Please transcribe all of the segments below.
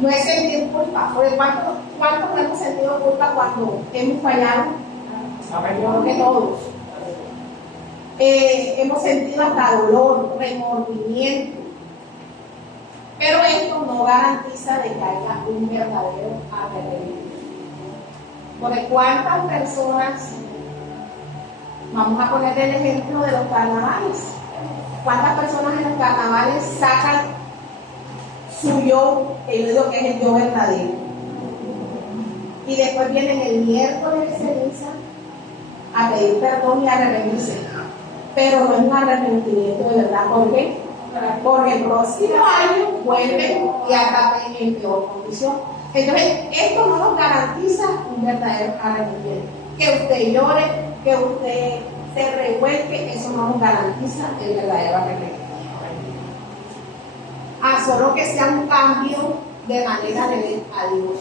No es sentir culpa, porque ¿cuántos hemos sentido culpa cuando hemos fallado? Yo creo que todos. Hemos sentido hasta dolor, remordimiento. Pero esto no garantiza de que haya un verdadero arrepentimiento. Porque ¿cuántas personas, vamos a poner el ejemplo de los carnavales, cuántas personas en los carnavales sacan su yo, que yo digo que es el yo verdadero, y después vienen el miércoles de ceniza a pedir perdón y a arrepentirse? Pero no es un arrepentimiento de verdad. ¿Por qué? Porque el próximo año vuelven y acaben en peor condición. Entonces, esto no nos garantiza un verdadero arrepentimiento. Que usted llore, que usted se revuelque, eso no nos garantiza el verdadero arrepentimiento. Solo que sea un cambio de manera de ver a Dios.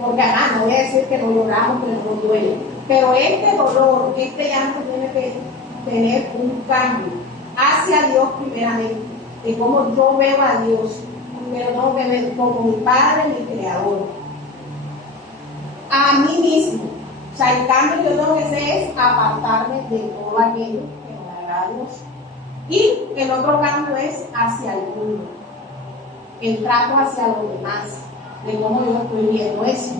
Porque no voy a decir que no lloramos, que no nos duele, pero este dolor, este llanto tiene que tener un cambio hacia Dios primeramente, de cómo yo veo a Dios, pero no me veo como mi Padre, mi Creador, a mí mismo. O sea, el cambio que yo tengo que hacer es apartarme de todo aquello que no me agrada a Dios. Y el otro cambio es hacia el mundo, el trato hacia los demás, de cómo yo estoy viendo eso.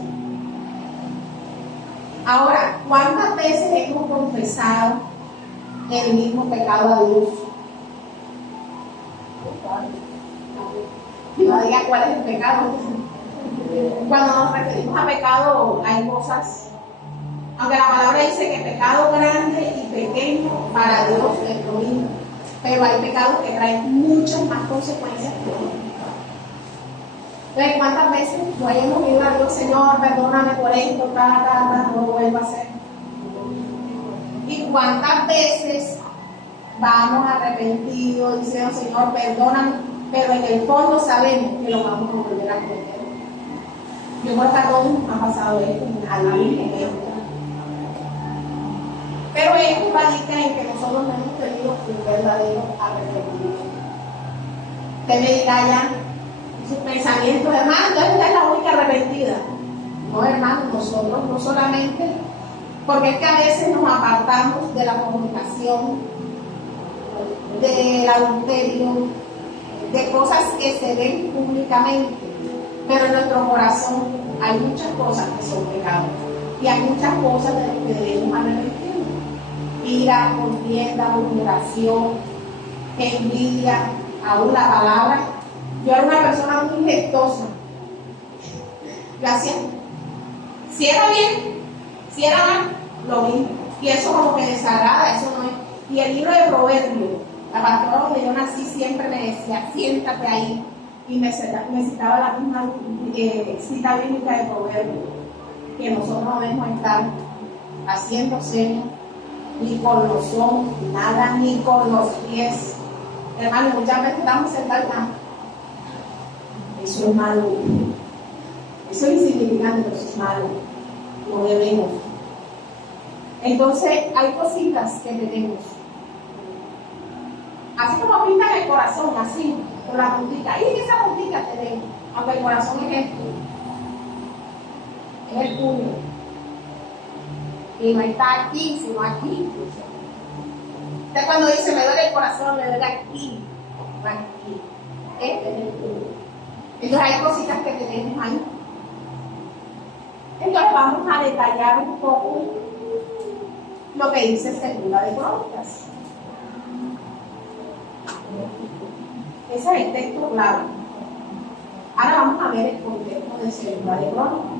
Ahora, ¿cuántas veces hemos confesado el mismo pecado a Dios? No diga cuál es el pecado. Cuando nos referimos a pecado, hay cosas, aunque la palabra dice que pecado grande y pequeño para Dios es lo mismo, pero hay pecados que traen muchas más consecuencias que otros. Entonces, ¿cuántas veces no hayamos ido a Dios, Señor, perdóname por esto, no lo vuelvo a hacer? ¿Y cuántas veces vamos arrepentidos diciendo, Señor, perdóname, pero en el fondo sabemos que lo vamos a volver a cometer? Yo creo que a todos nos ha pasado esto, a la misma vez. Pero esto radica en que nosotros no hemos tenido un verdadero arrepentimiento. Usted me dirá ya, sus pensamientos, hermano, entonces usted es la única arrepentida. No, hermano, nosotros no solamente, porque es que a veces nos apartamos de la comunicación, del adulterio, de cosas que se ven públicamente, pero en nuestro corazón hay muchas cosas que son pecados y hay muchas cosas de las que debemos arrepentirnos: ira, contienda, murmuración, envidia, aún la palabra. Yo era una persona muy gestosa. Yo hacía, si era bien, si era mal, lo mismo. Y eso como que desagrada, eso no es. Y el libro de Proverbios, la pastora donde yo nací siempre me decía, siéntate ahí. Y me citaba la misma cita bíblica de Proverbios, que nosotros no debemos estar haciendo señas, ni con los ojos, nada, ni con los pies. Hermano, muchas veces estamos sentados. Eso es malo. Eso es insignificante, pero eso es malo. No debemos. Entonces, hay cositas que tenemos. Así como pintan el corazón, así, con la puntita. Y esa puntita tenemos. Aunque el corazón es esto. Es el puño. Y no está aquí, sino aquí. Usted cuando dice, me duele el corazón, me duele aquí. No aquí. Este es el puño. Entonces hay cositas que tenemos ahí. Entonces vamos a detallar un poco lo que dice Segunda de Crónicas. Ese es el texto clave. Ahora vamos a ver el contexto de Segunda de Crónicas.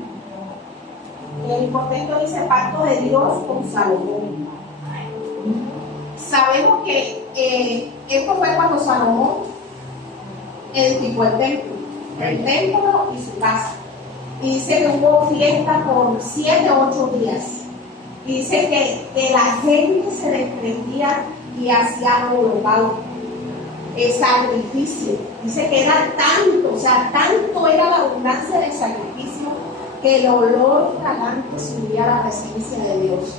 El contexto dice pacto de Dios con Salomón. Sabemos que esto fue cuando Salomón edificó el templo y su casa. Y dice que hubo fiesta por 7 o 8 días. Y dice que la gente se desprendía y hacía holocausto, sacrificio. Dice que era tanto, o sea, tanto era la abundancia del sacrificio que el olor fragante subía a la presencia de Dios.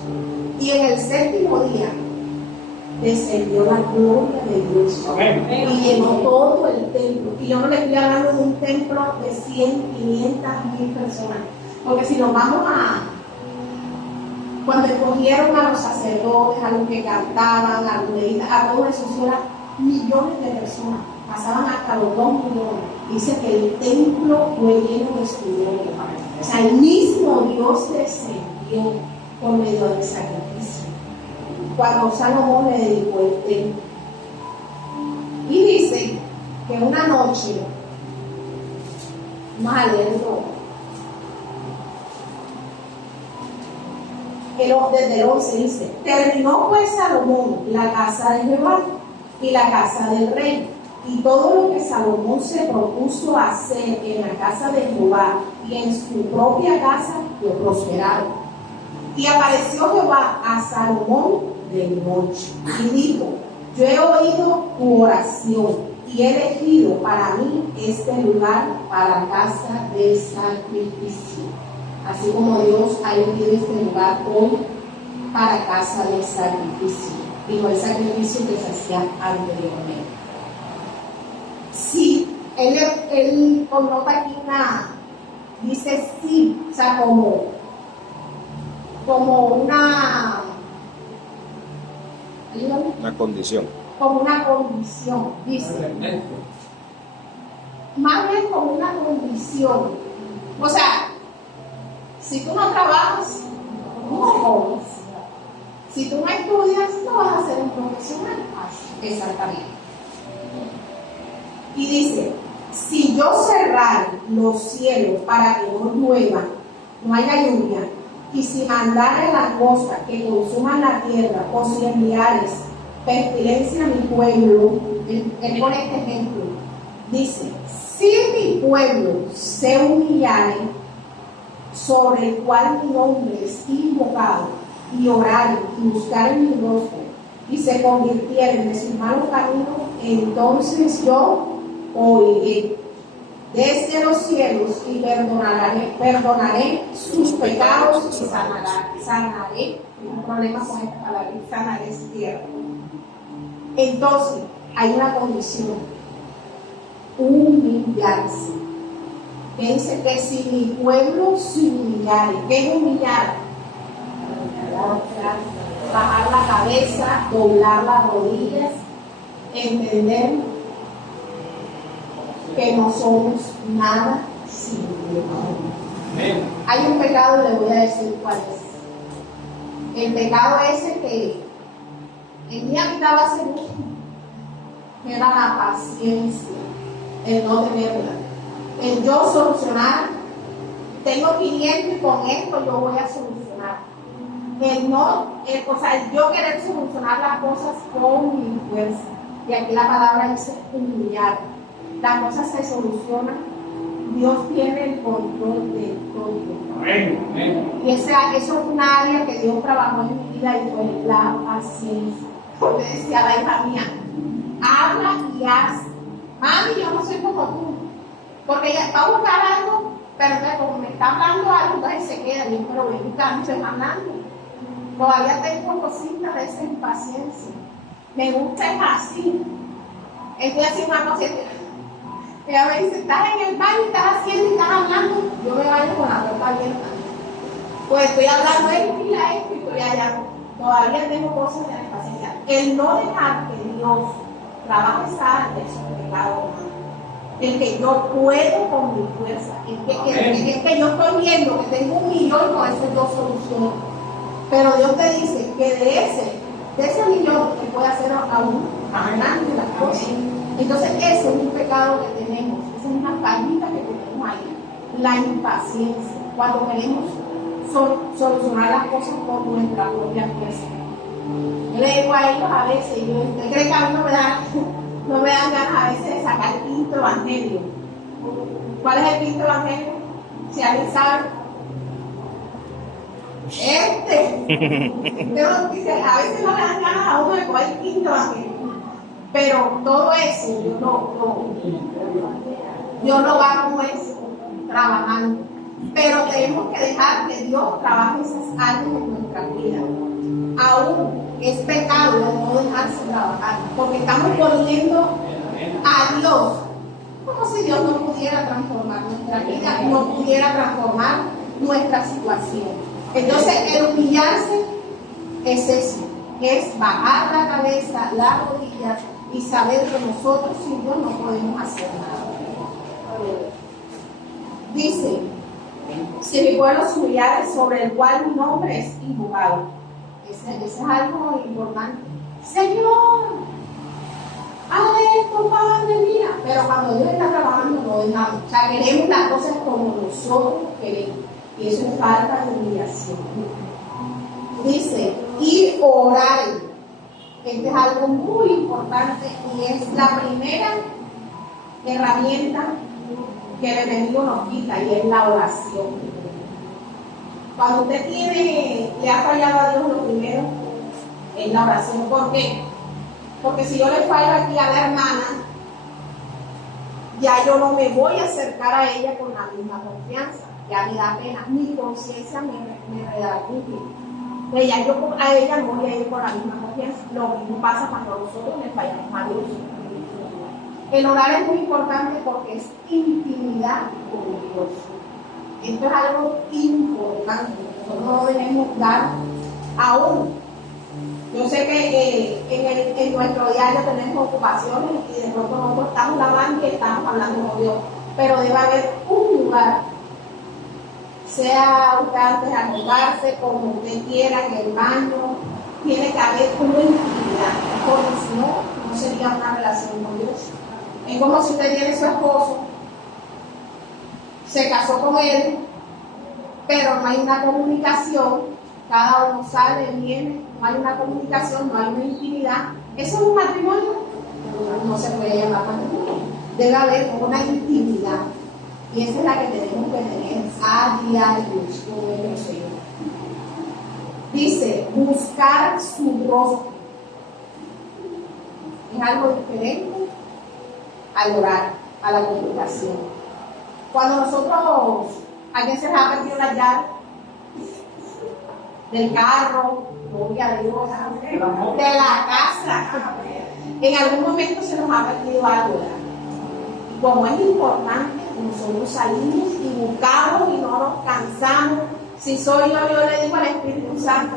Y en el 7º día descendió la gloria de Dios. Amén. Y llenó todo el templo. Y yo no le estoy hablando de un templo de 100, 500, 1000 personas. Porque si nos vamos cuando escogieron a los sacerdotes, a los que cantaban, a los levitas, a todos esos, eran millones de personas. Pasaban hasta los 2 millones. Dice que el templo fue lleno de su gloria. O sea, el mismo Dios descendió por medio del sacrificio. Cuando Salomón le dedicó el templo. Y dice que una noche, vamos a leerlo, desde el 11 dice: terminó pues Salomón la casa de Jehová y la casa del rey, y todo lo que Salomón se propuso hacer en la casa de Jehová y en su propia casa lo prosperaron. Y apareció Jehová a Salomón de noche y dijo: yo he oído tu oración y he elegido para mí este lugar para casa de sacrificio, así como Dios ha elegido este lugar hoy para casa de sacrificio, y no el sacrificio que se hacía anteriormente. Sí, él connota aquí dice sí, o sea, como una condición. Como una condición, dice. Más bien como una condición. O sea, si tú no trabajas, no comes. Si tú no estudias, no vas a ser un profesional. Exactamente. Y dice: si yo cerrar los cielos para que no llueva, no haya lluvia, y si mandara langosta que consuman la tierra, o si enviares pestilencia a mi pueblo, él pone este ejemplo, dice: si mi pueblo se humillare, sobre el cual mi nombre es invocado, y oraren y buscaren mi rostro, y se convirtieren de sus malos caminos, entonces yo oiré desde los cielos y perdonaré sus pecados y sanaré. Un problema con esta palabra, sanaré su tierra. Entonces, hay una condición: humillarse. Que dice que si mi pueblo se humillare, ¿qué es humillar? Bajar la cabeza, doblar las rodillas, entender que no somos nada sin Dios. Hay un pecado, le voy a decir cuál es. El pecado ese que en mí habitaba hace mucho, era la paciencia, el no tenerla, el yo solucionar. Tengo 500 y con esto yo voy a solucionar. El yo querer solucionar las cosas con mi fuerza. Y aquí la palabra dice humillar. Las cosas se solucionan. Dios tiene el control de todo. Amén. Y eso es una área que Dios trabajó en mi vida, y fue la paciencia. Yo le decía a la hija mía: habla y haz. Mami, yo no soy como tú. Porque ella va a buscar algo, pero como me está hablando algo, entonces se queda bien, pero ven, estoy hablando. Todavía tengo cositas de esa impaciencia. Me gusta es así. Estoy haciendo una cosa. Ella me dice: estás en el baño, estás haciendo y estás hablando. Yo me baño con la boca abierta. Pues estoy hablando esto y estoy allá. Todavía tengo cosas de la impaciencia. El no dejar que Dios trabaje esa área es un pecado humano. El que yo puedo con mi fuerza. Es que yo estoy viendo que tengo 1 millón y con eso yo soluciono. Pero Dios te dice que de ese millón te puede hacer aún más grande las cosas. Entonces ese es un pecado que tenemos. Esa es una fallita que tenemos ahí. La impaciencia. Cuando queremos solucionar las cosas por nuestra propia fuerza. Yo le digo a ellos a veces: ¿usted cree que a mí no me dan ganas a veces de sacar el quinto evangelio? ¿Cuál es el quinto evangelio? Si alguien sabe. A veces no me dan ganas a uno de coger el quinto evangelio. Pero todo eso Dios lo va como eso, trabajando. Pero tenemos que dejar que Dios trabaje esas áreas en nuestra vida. Aún Es pecado no dejarse trabajar, porque estamos poniendo a Dios como si Dios no pudiera transformar nuestra vida, no pudiera transformar nuestra situación. Entonces, el humillarse es eso, es bajar la cabeza, la rodilla y saber que nosotros sin Dios no podemos hacer nada. Dice, si mi pueblo se humillare sobre el cual mi nombre es invocado. Ese es algo importante. Señor, haz esto, Padre, mira. Pero cuando Dios está trabajando, no dejamos. O sea, queremos las cosas como nosotros queremos. Y eso es falta de humillación. Dice, y orar. Este es algo muy importante y es la primera herramienta que el enemigo nos quita, y es la oración. Cuando usted le ha fallado a Dios, lo primero es la oración. ¿Por qué? Porque si yo le fallo aquí a la hermana, ya yo no me voy a acercar a ella con la misma confianza. Ya me da pena, mi conciencia me redarguye. Ya yo a ella no voy a ir con la misma confianza. Lo mismo pasa cuando nosotros le fallamos a Dios. El orar es muy importante porque es intimidad con Dios. Esto es algo importante. Nosotros no debemos dar a uno. Yo sé que en nuestro diario tenemos ocupaciones y de pronto nosotros estamos lavando y estamos hablando con Dios. Pero debe haber un lugar, sea usted antes de acostarse, como usted quiera, en el baño, tiene que haber una intimidad, porque si no, no sería una relación con Dios. Es como si usted tiene su esposo, se casó con él, pero no hay una comunicación, cada uno sale, viene, no hay una comunicación, no hay una intimidad. ¿Eso es un matrimonio? No se puede llamar matrimonio. Debe haber una intimidad. Y esa es la que tenemos que tener a diario con nuestro Señor. Dice, buscar su rostro. Es algo diferente al orar, a la comunicación. Cuando nosotros, alguien se nos ha perdido la llave del carro, gloria a Dios, de la casa, en algún momento se nos ha perdido algo. Y como es importante, nosotros salimos y buscamos y no nos cansamos. Si soy yo le digo al Espíritu Santo,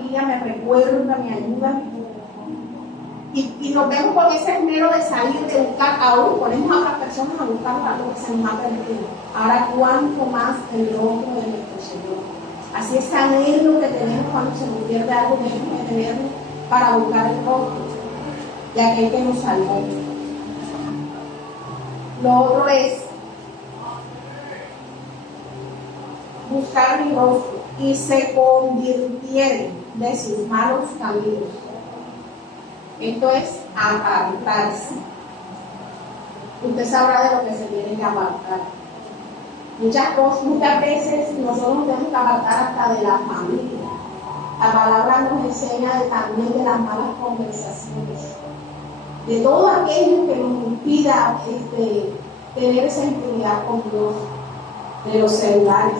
guíame, recuerda, me ayuda. Y nos vemos con ese esmero de salir, de buscar, aún ponemos a otras personas a buscar algo que se nos ha perdido. Ahora, cuánto más el rostro de nuestro Señor. Así es anhelo que tenemos cuando se nos pierde algo, tenemos que tenerlo para buscar el rostro de aquel que nos salvó. Lo otro es buscar mi rostro y se convirtieron de sus malos caminos. Esto es apartarse. Usted sabrá de lo que se tiene que apartar. Muchas veces nosotros nos tenemos que apartar hasta de la familia. La palabra nos enseña también de las malas conversaciones, de todo aquello que nos impida tener esa intimidad con Dios, de los celulares,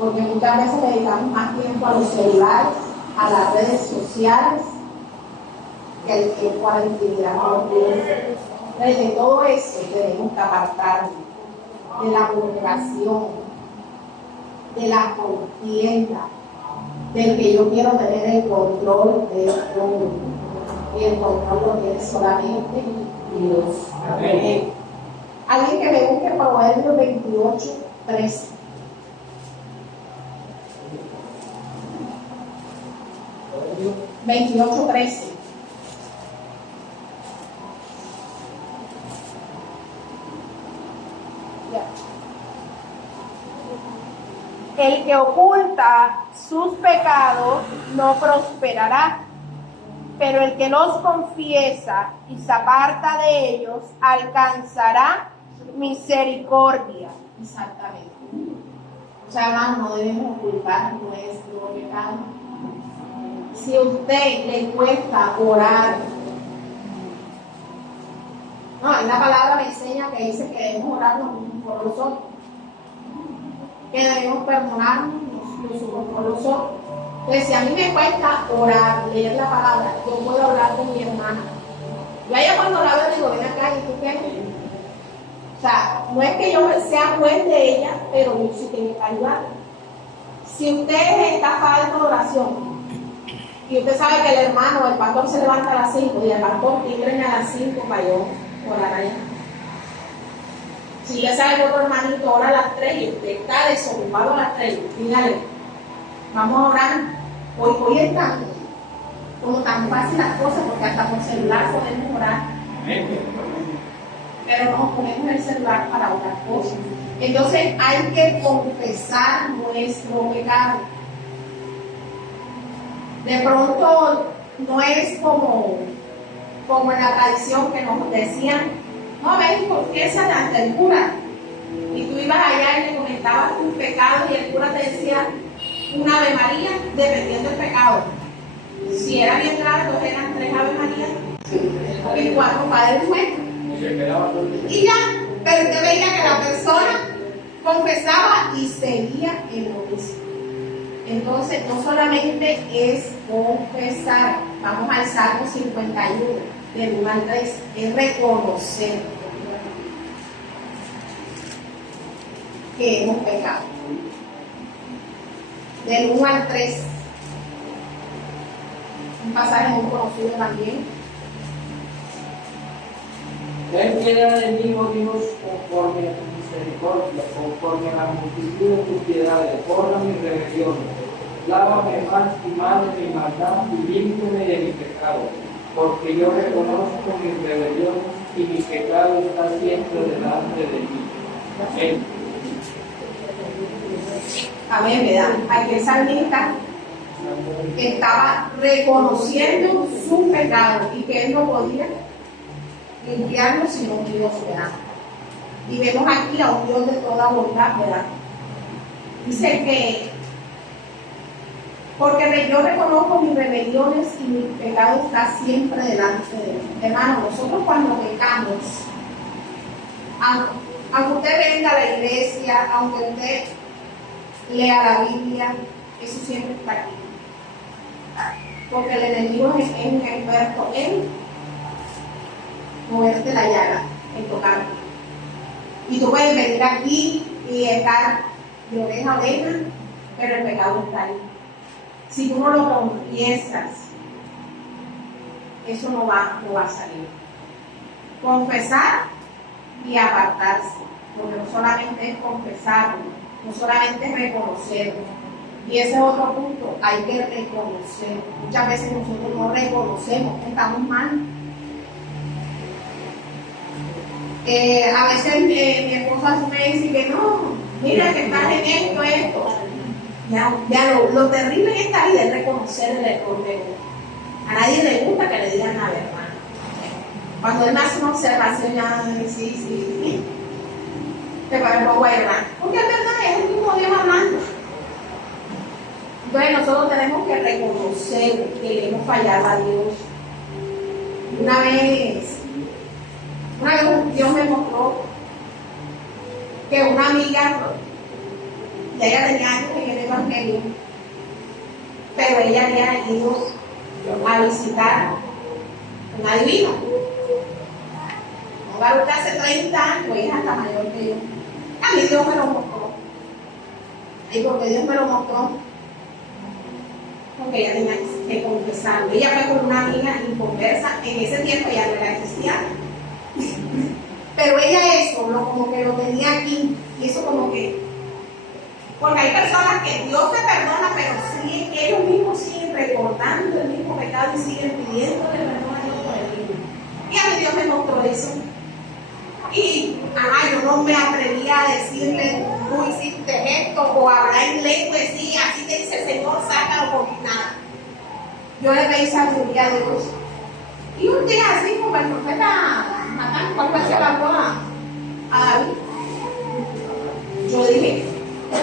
porque muchas veces le dedicamos más tiempo a los celulares, a las redes sociales, que el tiempo a la intimidad con Dios. De todo eso tenemos que apartarnos, de la murmuración, de la contienda, del que yo quiero tener el control de todo. Y el control lo tiene solamente Dios. Amén. Alguien que me busque Proverbios 28, 13. El que oculta sus pecados no prosperará, pero el que los confiesa y se aparta de ellos alcanzará misericordia. Exactamente. O sea, hermano, no debemos ocultar nuestro pecado. Si a usted le cuesta orar, no, en la palabra me enseña que dice que debemos orar por los otros, que debemos perdonarnos los unos por los otros. Pues si a mí me cuesta orar, leer la palabra, yo puedo hablar con mi hermana. Yo a ella cuando la veo digo, ven acá, ¿y tú qué? O sea, no es que yo sea juez de ella, pero yo sí tengo que ayudar. Si usted está falto de oración, y usted sabe que el hermano, el pastor se levanta a las 5 y el pastor tiene a las 5 para yo orar allá. Si usted sabe que otro hermanito ora a las 3 y usted está desocupado a las 3, dígale, vamos a orar. Hoy es como tan fácil las cosas, porque hasta por celular podemos orar. Pero no ponemos el celular para otras cosas. Entonces hay que confesar nuestro pecado. De pronto no es como en la tradición que nos decían, no, ven y confiesa ante el cura. Y tú ibas allá y le comentabas tus pecados y el cura te decía una Ave María dependiendo del pecado. Si era bien grave, entonces eran 3 Ave Marías y 4 Padres Nuestros. Y ya, pero usted veía que la persona confesaba y seguía en lo mismo. Entonces, no solamente es confesar, vamos al Salmo 51, del 1 al 3, es reconocer que hemos pecado. Del 1 al 3, un pasaje muy conocido también. Ten piedad de mí, oh Dios, conforme a tu misericordia, conforme a la multitud de tus piedades, borra mis rebeliones, lávame más y más de mi maldad y límpiame de mi pecado, porque yo reconozco mis rebeliones y mi pecado está siempre delante de mí. Amén. Amén, ¿verdad? Aquel salmista estaba reconociendo su pecado y que él no podía limpiarlo sino Dios, ¿verdad? Y vemos aquí a un Dios de toda bondad, ¿verdad? Dice que porque yo reconozco mis rebeliones y mi pecado está siempre delante de mí. Hermano, nosotros cuando pecamos, aunque usted venga a la iglesia, aunque usted lea la Biblia, eso siempre está aquí. Porque el enemigo es un experto en moverte la llaga, en tocarte. Y tú puedes venir aquí y estar de oreja a oreja, pero el pecado está ahí. Si tú no lo confiesas, eso no va a salir. Confesar y apartarse, porque no solamente es confesarlo, no solamente es reconocerlo. Y ese es otro punto, hay que reconocer. Muchas veces nosotros no reconocemos que estamos mal. A veces mi esposa me dice que no, mira que estás en esto. Ya lo terrible en esta vida es reconocer el error de uno. A nadie le gusta que le digan nada, hermano. Cuando él me hace una observación, ya sí, te parece voy a llorar. Porque es verdad, es el mismo Dios hablando. Entonces nosotros tenemos que reconocer que le hemos fallado a Dios. Una vez Dios me mostró que una amiga, ya ella tenía años en el Evangelio, pero ella había ido a visitar un adivino. Un varón que hace 30 años, ella es hasta mayor que yo. A mí Dios me lo mostró. Y porque Dios me lo mostró, porque ella tenía que confesarlo. Ella fue con una amiga y conversa, en ese tiempo ella no era cristiana. Pero ella eso, como que lo tenía aquí, y eso como que, porque hay personas que Dios te perdona, pero sí, ellos mismos siguen recordando el mismo pecado y siguen pidiéndole perdón a Dios por el mismo. Y a mí Dios me mostró eso. Y yo no me atrevía a decirle, tú hiciste esto, o hablar en lengua, sí, así te dice el Señor, sácalo por nada. Yo le pedí sabiduría a Dios. Y un día así, como el profeta Natán, cuando se habló a David, yo dije,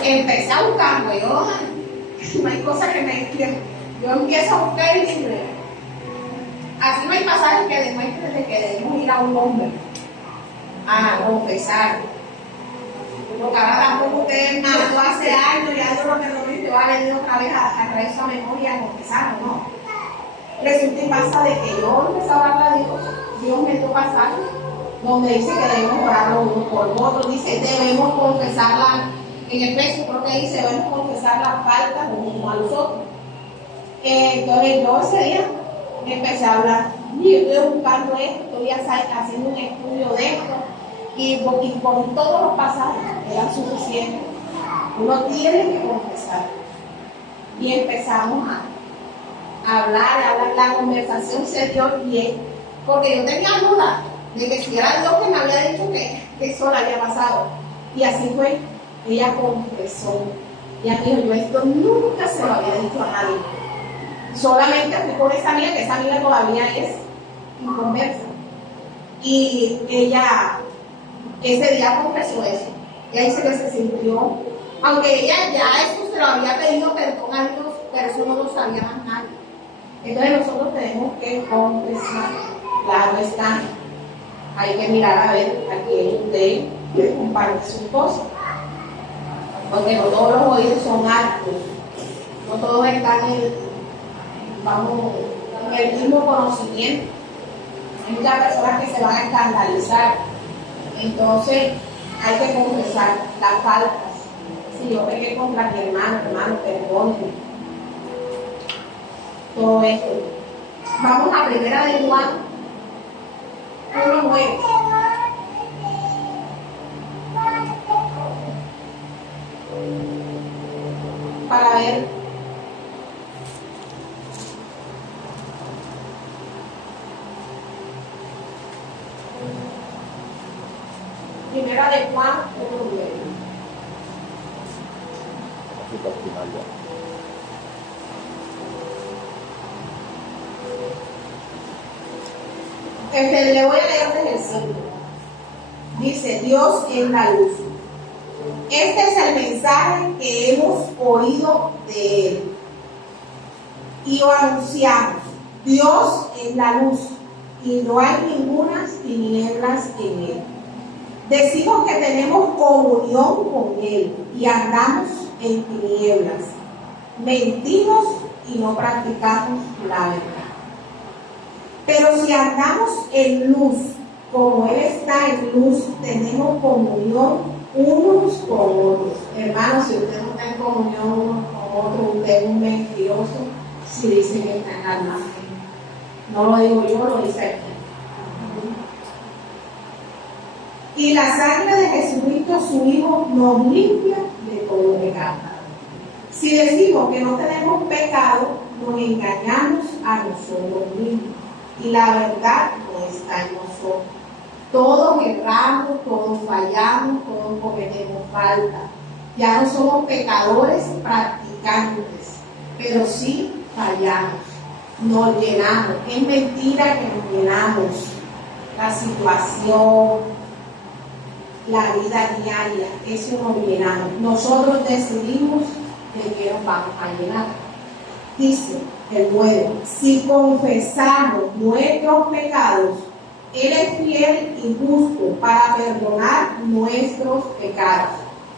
empecé a buscar, pues no hay cosas que yo empiezo a buscar y dije, así no hay pasajes que demuestren de que debemos ir a un hombre a confesar. Porque ahora tampoco usted mató hace años, ya Dios lo perdonó y yo ha venido otra vez a traer esa memoria a confesarlo, no. Resulta y pasa de que yo empecé a orar a Dios, Dios me dio pasajes donde dice que debemos orar los unos por los otros, dice debemos confesarla, en el texto creo que dice debemos confesar las faltas los unos a los otros. Entonces yo ese día empecé a hablar, y yo estoy buscando esto, estoy haciendo un estudio de esto, y por todos los pasajes eran suficientes. Uno tiene que confesar. Y empezamos a hablar, la conversación se dio bien, porque yo tenía duda de que si era Dios que me había dicho que eso le había pasado. Y así fue, ella confesó. Ella dijo, yo esto nunca se lo había dicho a nadie. Solamente fui con esa amiga, que esa amiga todavía es inconversa. Y ella ese día confesó eso. Ella dice que se sintió, aunque ella ya eso se lo había pedido perdón a Dios, pero eso no lo sabía más nadie. Entonces nosotros tenemos que confesar. Claro está. Hay que mirar a ver a quién usted le comparte sus cosas. Porque no todos los oídos son altos. No todos están en el mismo conocimiento. Hay muchas personas que se van a escandalizar. Entonces, hay que confesar las faltas. Si yo pequé contra mi hermano, perdónenme. Todo esto. Vamos a primera de Juan 1:9. Para ver primera de Juan 1:9. Le voy a leer desde el 5. Dice, Dios es la luz. Este es el mensaje que hemos oído de Él y lo anunciamos. Dios es la luz y no hay ningunas tinieblas en Él. Decimos que tenemos comunión con Él y andamos en tinieblas. Mentimos y no practicamos la verdad. Pero si andamos en luz, como Él está en luz, tenemos comunión unos con otros. Hermanos, si usted no está en comunión unos con otros, usted es un mentiroso si dice que está en alma. No lo digo yo, lo dice aquí. Y la sangre de Jesucristo, su Hijo, nos limpia de todo pecado. Si decimos que no tenemos pecado, nos engañamos a nosotros mismos. Y la verdad no está en nosotros. Todos erramos, todos fallamos, todos cometemos falta. Ya no somos pecadores practicantes, pero sí fallamos, nos llenamos. Es mentira que nos llenamos. La situación, la vida diaria, eso nos llenamos. Nosotros decidimos de qué nos vamos a llenar. Dice el 9, si confesamos nuestros pecados, Él es fiel y justo para perdonar nuestros pecados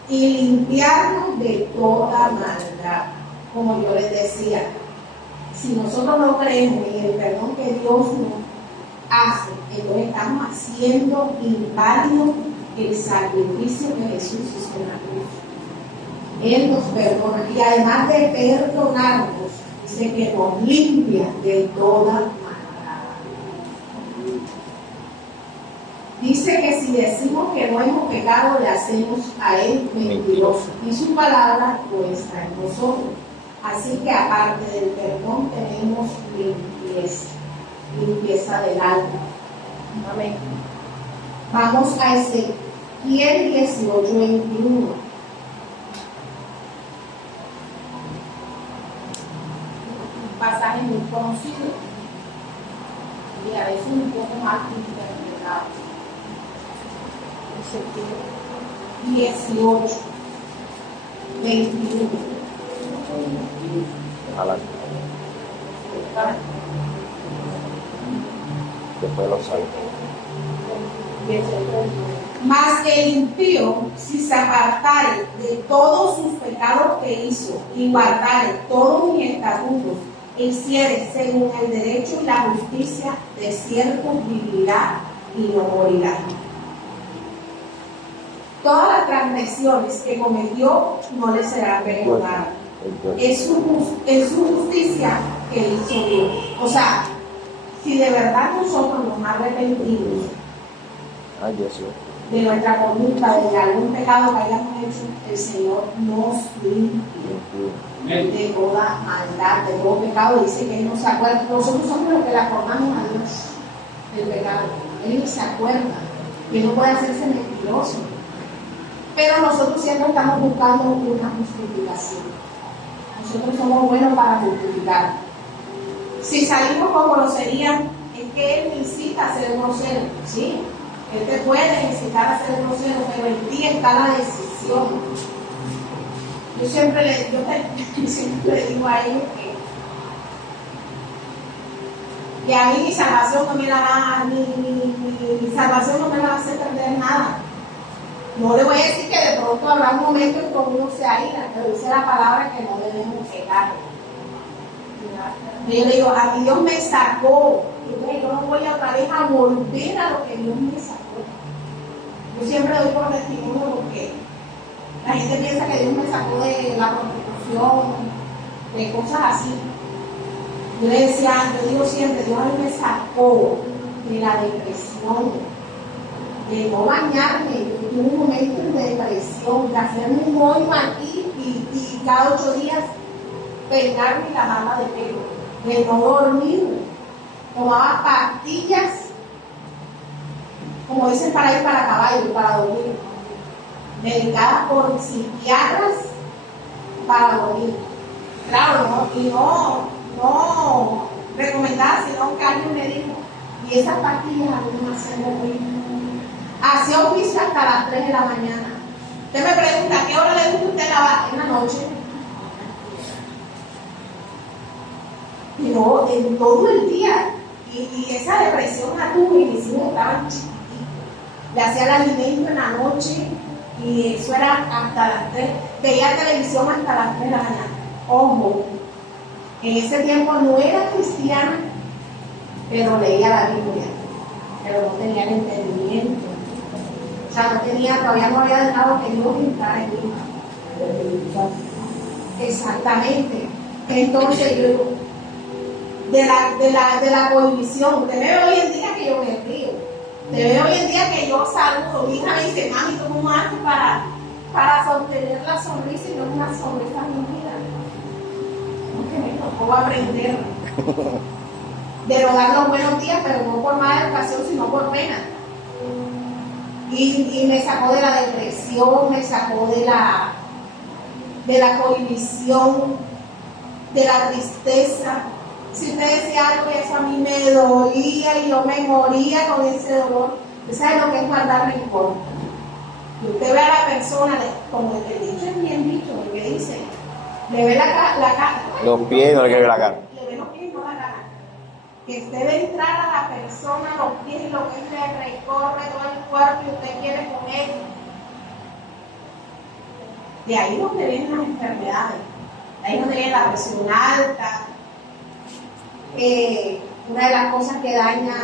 y limpiarnos de toda maldad. Como yo les decía, si nosotros no creemos en el perdón que Dios nos hace, entonces estamos haciendo inválido el sacrificio que Jesús hizo en la cruz. Él nos perdona y además de perdonarnos, dice que nos limpia de toda maldad. Dice que si decimos que no hemos pecado, le hacemos a Él mentiroso y su palabra no está en nosotros. Así que aparte del perdón tenemos limpieza del alma. Amén. Vamos a Ezequiel 18:21. Un pasaje muy conocido y a veces un poco más interpretado. Ezequiel 18:21. Después lo salto. Mas el impío, si se apartare de todos sus pecados, pecados que hizo y guardare todos mis estatutos, e hiciere según el derecho y la justicia, de cierto vivirá y no morirá. Todas las transgresiones que cometió no le serán perdonadas. Es su justicia que hizo Dios. O sea, si de verdad nosotros nos arrepentimos de nuestra conducta, de algún pecado que hayamos hecho, el Señor nos limpia de toda maldad, de todo pecado. Dice que Él no se acuerda. Nosotros somos los que le acordamos a Dios del pecado. Él no se acuerda. Y Él no puede hacerse mentiroso. Pero nosotros siempre estamos buscando una justificación. Nosotros somos buenos para justificar. Si salimos con grosería, es que Él me incita a ser grosero, ¿sí? Él te puede incitar a ser grosero, pero en ti está la decisión. Yo siempre le digo a ellos que a mí mi salvación no me la va, mi salvación no me la va a hacer perder nada. No le voy a decir que de pronto habrá un momento en que uno se aíra, pero dice la palabra que no debemos pecar. Yo le digo, a mí Dios me sacó, y yo no voy otra vez a volver a lo que Dios me sacó. Yo siempre doy por testimonio porque la gente piensa que Dios me sacó de la prostitución, de cosas así. Yo le decía, yo digo siempre, Dios a mí me sacó de la depresión, de no bañarme. Yo tuve un momento de depresión, de hacerme un hoyo aquí y cada 8 días peinarme la mala de pelo, de no dormir. Tomaba pastillas, como dicen, para ir para caballo, para dormir, medicadas por psiquiatras para dormir. Claro, no recomendadas, sino que alguien me dijo, y esas pastillas a mí me hacían dormir. Hacía oficio hasta las 3 de la mañana. Usted me pregunta, ¿a qué hora le gusta usted lavar? En la noche. Y no, en todo el día. Y esa depresión la tuve, mis hijos estaban chiquititos. Le hacía el alimento en la noche y eso era hasta las 3. Veía televisión hasta las 3 de la mañana. Ojo, en ese tiempo no era cristiana, pero leía la Biblia, pero no tenía el entendimiento. O sea, todavía no había dejado que Dios entrara en mí. Exactamente. Entonces yo, de la prohibición, usted me ve hoy en día que yo me río. Te ve hoy en día que yo saludo. Mi hija me dice, mami, ¿cómo haces para sostener la sonrisa y no una sonrisa fingida? Porque me tocó aprender de no dar los buenos días, pero no por mala educación, sino por pena. Y me sacó de la depresión, me sacó de la cohibición, de la tristeza. Si usted decía algo y eso a mí me dolía y yo me moría con ese dolor, ¿usted sabe lo que es guardar rencor? Y usted ve a la persona, como el dicho es bien dicho, lo que dice, le ve la cara. Los pies no le quiere ver la cara. Le ve los pies y no la cara. Que usted ve entrar a la persona, los pies y lo que le recorre todo el cuerpo y usted quiere con él. De ahí es donde vienen las enfermedades, de ahí es donde viene la presión alta. Una de las cosas que daña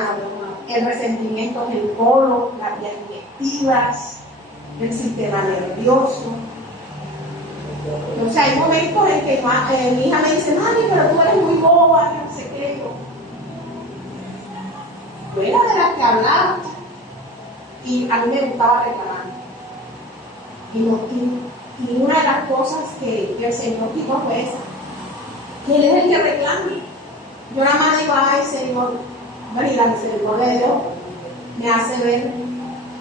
el resentimiento es el colon, las vías digestivas, el sistema nervioso. O sea, hay momentos en que mi hija me dice, mami, pero tú eres muy boba, no sé qué. Yo era de las que hablaba y a mí me gustaba reclamar. Y una de las cosas que el Señor dijo fue esa, que Él es el que reclama. Yo nada más digo, ay Señor, y la misericordia de Dios me hace ver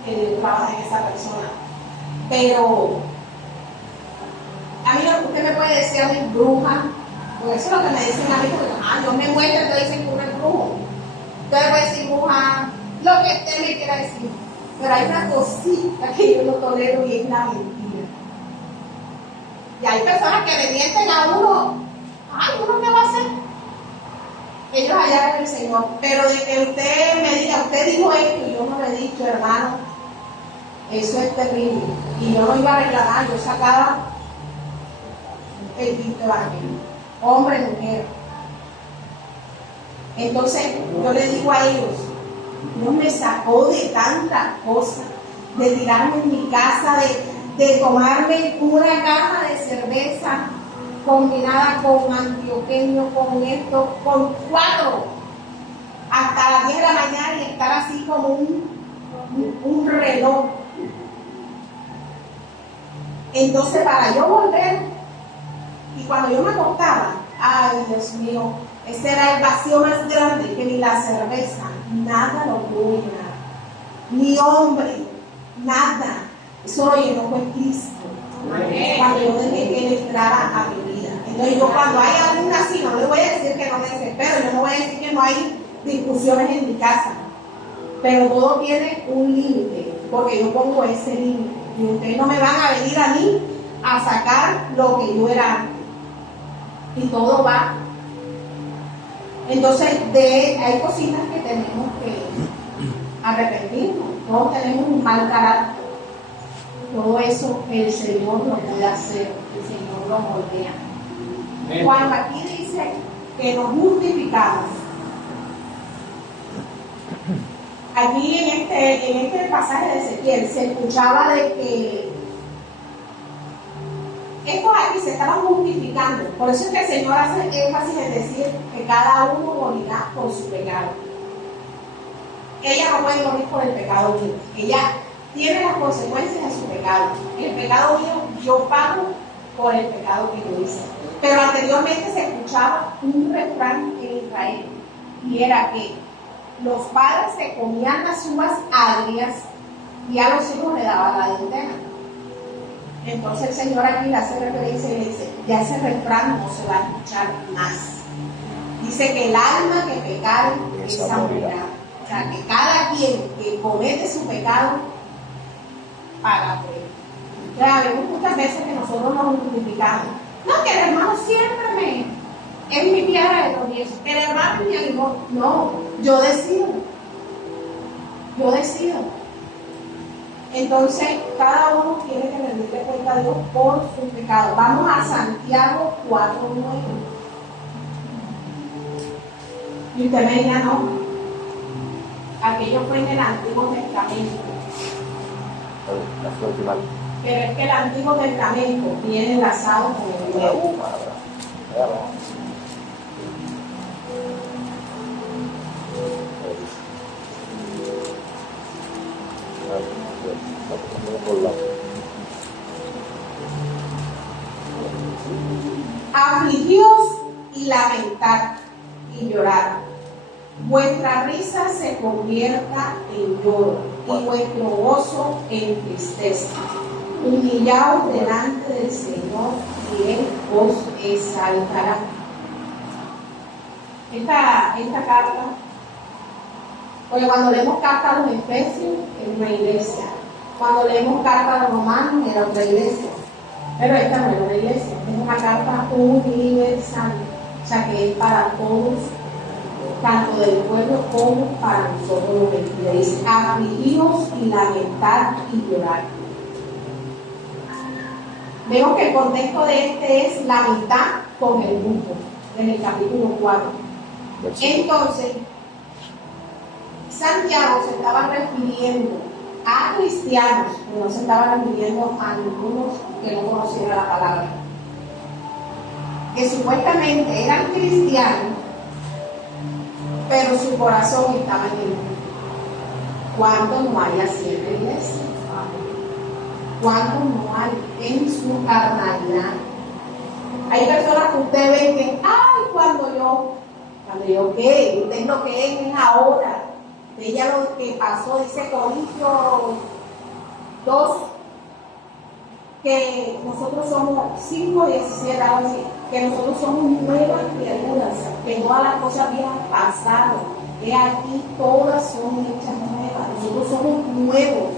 que Dios trabaja en esa persona. Pero a mí usted me puede decir a mí bruja, porque eso es lo que me dicen a mí, porque Dios me muestra y te dicen que uno es brujo. Usted me puede decir bruja, lo que usted me quiera decir, pero hay una cosita que yo no tolero y es la mentira. Y hay personas que le mienten a uno, ay, uno qué va a hacer. Ellos allá con el Señor, pero de que usted me diga, usted dijo esto y yo no le he dicho, hermano, eso es terrible. Y yo no iba a reclamar, yo sacaba el Cristo Evangelio. Hombre, mujer. Entonces yo le digo a ellos, Dios me sacó de tantas cosas, de tirarme en mi casa, de tomarme una caja de cerveza combinada con antioqueño, con esto, con 4, hasta las 10 de la mañana y estar así como un reloj. Entonces para yo volver, y cuando yo me acostaba, ay Dios mío, ese era el vacío más grande que ni la cerveza, nada lo pudo llenar, ni hombre, nada. Eso lo llenó fue Cristo. Cuando yo dejé que Él entrara a mi vida. Entonces yo cuando hay algún así, no le voy a decir que no me desespero, yo no voy a decir que no hay discusiones en mi casa, pero todo tiene un límite, porque yo pongo ese límite. Y ustedes no me van a venir a mí a sacar lo que yo era antes. Y todo va. Entonces, hay cositas que tenemos que arrepentirnos. Todos tenemos un mal carácter. Todo eso el Señor lo puede hacer. El Señor lo moldea. Cuando aquí dice que nos justificamos, aquí en este pasaje de Ezequiel se escuchaba de que estos aquí se estaban justificando. Por eso es que el Señor hace énfasis en decir que cada uno morirá por su pecado. Ella no puede morir por el pecado mío. Ella tiene las consecuencias de su pecado. El pecado mío yo pago por el pecado que yo hice. Pero anteriormente se escuchaba un refrán en Israel y era que los padres se comían las uvas agrias y a los hijos le daban la dentera. Entonces el Señor aquí le hace referencia y le dice, ya ese refrán no se va a escuchar más. Dice que el alma que pecare, esa morirá. O sea, que cada quien que comete su pecado, paga por él. O sea, vemos muchas veces que nosotros nos justificamos. No, que el hermano siempre es mi piedra de tropiezo. El hermano es mi animal. No, yo decido. Yo decido. Entonces, cada uno tiene que rendirle cuenta a Dios por su pecado. Vamos a Santiago 4:9. Y usted me dirá, no, aquello fue en el Antiguo Testamento. Pero es que el Antiguo Testamento viene enlazado con el Nuevo. Afligíos y lamentad y llorad. Vuestra risa se convierta en lloro y vuestro gozo en tristeza. Humillaos delante del Señor y Él os exaltará. Esta carta, porque cuando leemos carta a los Efesios, es una iglesia. Cuando leemos carta a los Romanos, era otra iglesia. Pero esta no es una iglesia, es una carta universal. O sea que es para todos, tanto del pueblo como para nosotros los gentiles. Dice, afligíos y lamentad y llorar. Vemos que el contexto de este es la mitad con el mundo, en el capítulo 4. Entonces, Santiago se estaba refiriendo a cristianos, pero no se estaba refiriendo a ninguno que no conociera la palabra, que supuestamente eran cristianos, pero su corazón estaba en el mundo. ¿Cuánto no hay así en la iglesia? ¿Cuánto no hay en su carnalidad? Hay personas que usted ve que, ay, cuando yo qué, usted lo que es ahora. Ella lo que pasó, dice Corintios 2, que nosotros somos 5:17, algo así, que nosotros somos nuevas criaturas, que todas las cosas viejas pasaron, que aquí todas son hechas nuevas, nosotros somos nuevos.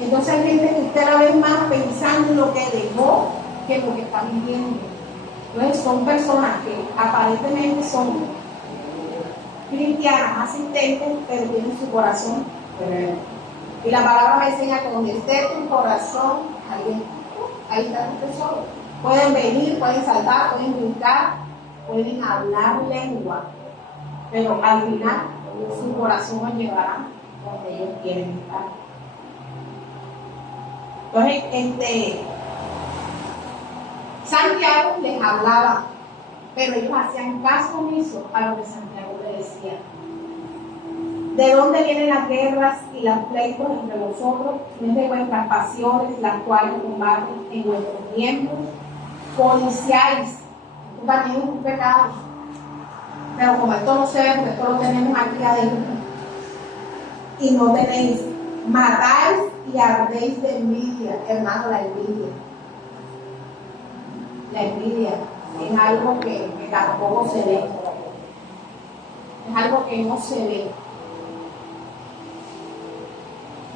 Entonces hay gente que usted la ve más pensando en lo que dejó que en lo que está viviendo. Entonces son personas que aparentemente son cristianas, asistentes, pero tienen su corazón rebelde. Y la palabra me enseña que donde esté tu corazón, ahí está tu tesoro. Pueden venir, pueden saltar, pueden brincar, pueden hablar lengua, pero al final su corazón los llevará donde ellos quieren estar. Entonces, Santiago les hablaba, pero ellos hacían caso omiso a lo que Santiago les decía. ¿De dónde vienen las guerras y los pleitos entre vosotros? ¿No es de vuestras pasiones las cuales combaten en vuestros miembros? Codiciáis, esto también es un pecado. Pero como esto no se ve, porque esto lo tenemos aquí adentro, y no tenéis, matáis y ardéis de envidia, hermano, la envidia. La envidia es algo que tampoco se ve, es algo que no se ve.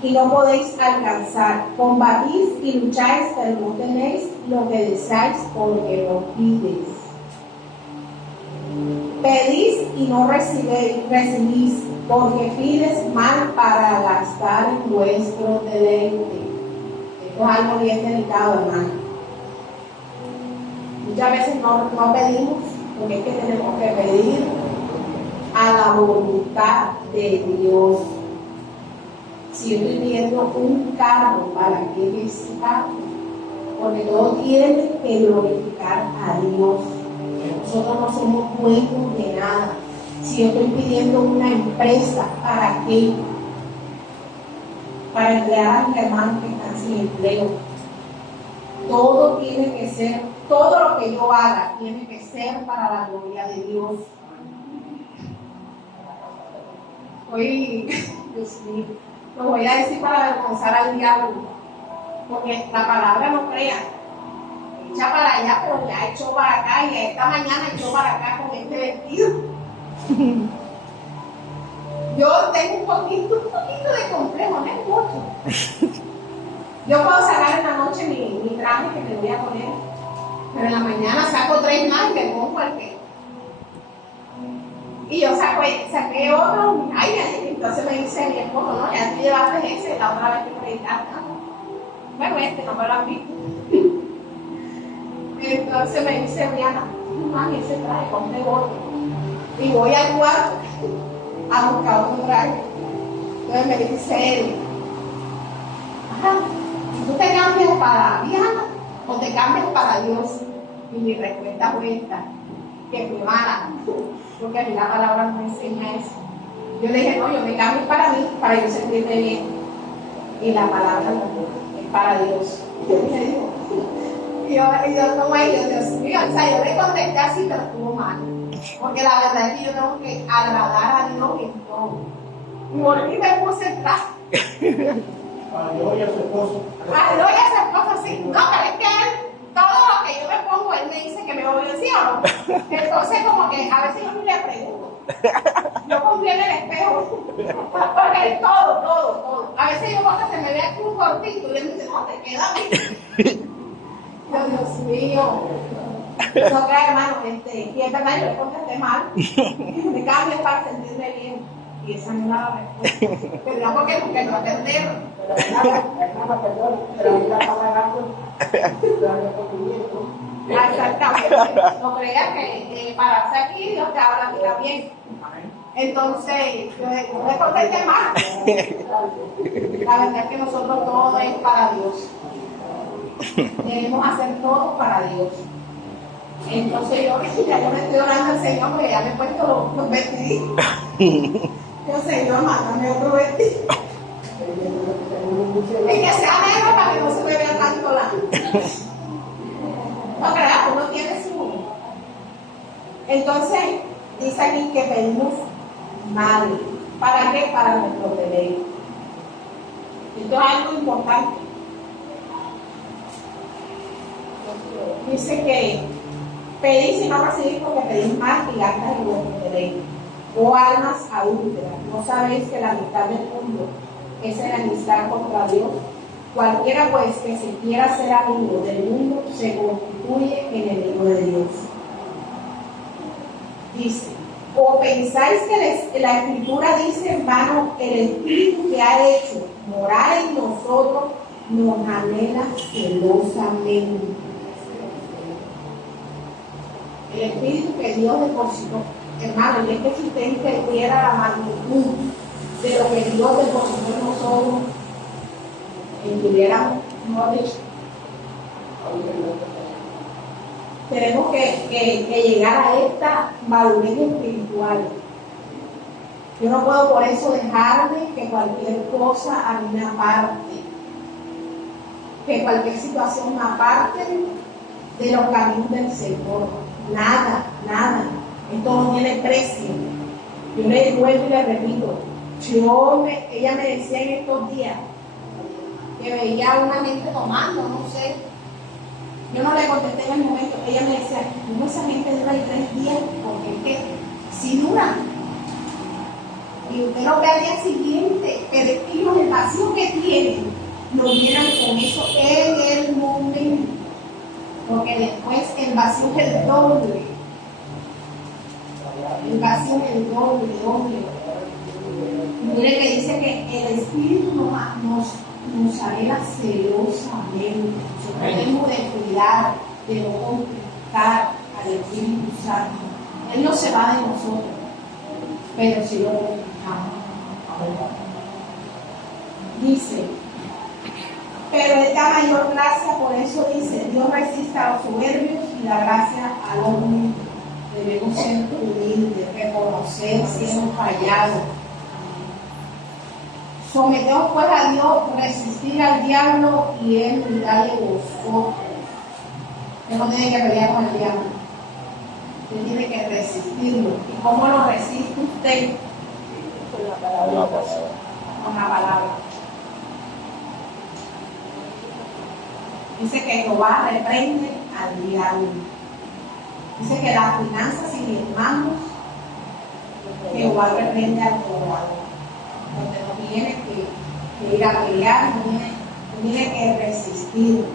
Y no podéis alcanzar, combatís y lucháis, pero no tenéis lo que deseáis porque lo pides. Pedís y no recibís, porque pides mal para gastar en vuestro deleite. Esto es algo bien delicado, hermano. Muchas veces no pedimos, porque es que tenemos que pedir a la voluntad de Dios. Si yo estoy pidiendo un carro, ¿para qué es ese carro? Porque todo tiene que glorificar a Dios. Nosotros no somos dueños de nada. Si yo estoy pidiendo una empresa, ¿para qué? Para emplear a mis hermanos que están sin empleo. Todo tiene que ser, todo lo que yo haga tiene que ser para la gloria de Dios. Hoy, Dios mío, lo voy a decir para avergonzar al diablo, porque la palabra no crea, echa para allá, pero ya echó para acá, y esta mañana echó para acá con este vestido. Yo tengo un poquito de complejo, no es mucho. Yo puedo sacar en la noche mi traje que me voy a poner, pero en la mañana saco 3 más y me pongo el que. Y yo saqué otro, entonces me dice mi esposo, no, ya te llevaste ese, la otra vez que predicaste. Bueno, este no me lo han visto. Entonces me dice Briana, mami, ese traje, ponte otro. Y voy al cuarto a buscar otro traje. Entonces me dice él, ajá, ¿tú te cambias para Diana o te cambias para Dios? Y mi respuesta fue esta, que fue mala, porque a mí la palabra no me enseña eso. Yo le dije, no, yo me cambio para mí, para yo sentirme bien. Y la palabra no, es para Dios. Y yo como ahí, Dios mío, o sea, yo le contesté así, pero estuvo mal. Porque la verdad es que yo tengo que agradar a Dios en todo. Y volví y me puse el traje. A Dios y a su esposo. A Dios y a su esposo, sí. No, pero es que él, todo lo que yo me pongo, él me dice que me obedecía o no. Entonces, como que a veces yo ni le pregunto. Yo confío en el espejo. Porque todo. A veces yo veo que se me ve aquí un cortito y él me dice, no, te queda bien. Dios mío. No creas, hermano, y es verdad, yo le contesté mal. Me cambio para sentirme bien. Y esa no era la respuesta. Pero no porque nunca no atender. Pero la palabra Exactamente. No creas que pararse aquí Dios te habla a ti también. Entonces, yo le contesté mal. La verdad es que nosotros todo es para Dios. Debemos hacer todo para Dios. Entonces yo me estoy orando al Señor porque ya me he puesto los vestiditos. Yo, Señor, mándame otro vestido. Y que sea negro para que no se me vea tanto la. No creas, uno tiene su. Entonces, dice aquí que pedimos mal. ¿Para qué? Para nuestro deleite. Esto es algo importante. Dice que pedís y no recibís porque pedís mal y gastas en vuestro deleite. O almas adúlteras, ¿no sabéis que la amistad del mundo es enemistad contra Dios? Cualquiera pues que se quiera ser amigo del mundo se constituye enemigo de Dios. Dice, o pensáis que la Escritura dice en vano, el Espíritu que ha hecho morar en nosotros nos anhela celosamente. el espíritu que Dios depositó. Hermano, y es que si usted entendiera la magnitud de lo que Dios depositó en nosotros, entendiéramos, no dicho. Tenemos que llegar a esta madurez espiritual. Yo no puedo por eso dejarme que cualquier cosa a mí me aparte, que cualquier situación me aparte de los caminos del Señor. Nada, nada. Esto no tiene precio. Yo le vuelvo y le repito. Ella me decía en estos días que veía a una gente tomando, no sé. Yo no le contesté en el momento. Ella me decía, ¿cómo esa gente dura ahí 3 días? Porque es que si dura. Y usted lo ve al día siguiente, pero es que ellos el vacío que tienen, lo llenan con eso en el momento. Porque después el vacío es el doble. El vacío es el doble. Mire que dice que el Espíritu nos anhela celosamente. Nosotros tenemos de cuidar, de no conquistar al Espíritu Santo. Él no se va de nosotros, pero si lo conquistamos. Dice, pero Él da mayor gracia, por eso dice, Dios resiste a los soberbios y da gracia al hombre. Debemos ser humildes, reconocer si hemos fallado. Someteos pues a Dios, resistir al diablo y Él huirá de vosotros. Usted no tiene que pelear con el diablo. Usted tiene que resistirlo. ¿Y cómo lo resiste usted? Con la palabra. Con la palabra. Dice que Jehová reprende al diablo. Dice que las finanzas sin hermanos, Jehová reprende al robador. Donde no tiene que ir a pelear, no tiene que resistir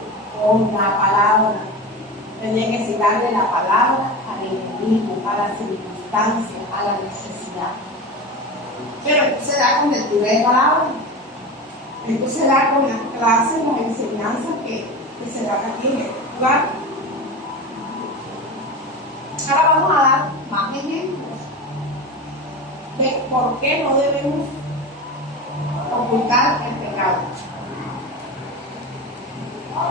con la palabra. Tiene que citarle la palabra al enemigo, a las circunstancias, a la necesidad. Pero esto se da con lectura de palabra. Esto se da con las clases, las enseñanzas que se dan aquí en el lugar. Ahora vamos a dar más ejemplos de por qué no debemos ocultar el pecado.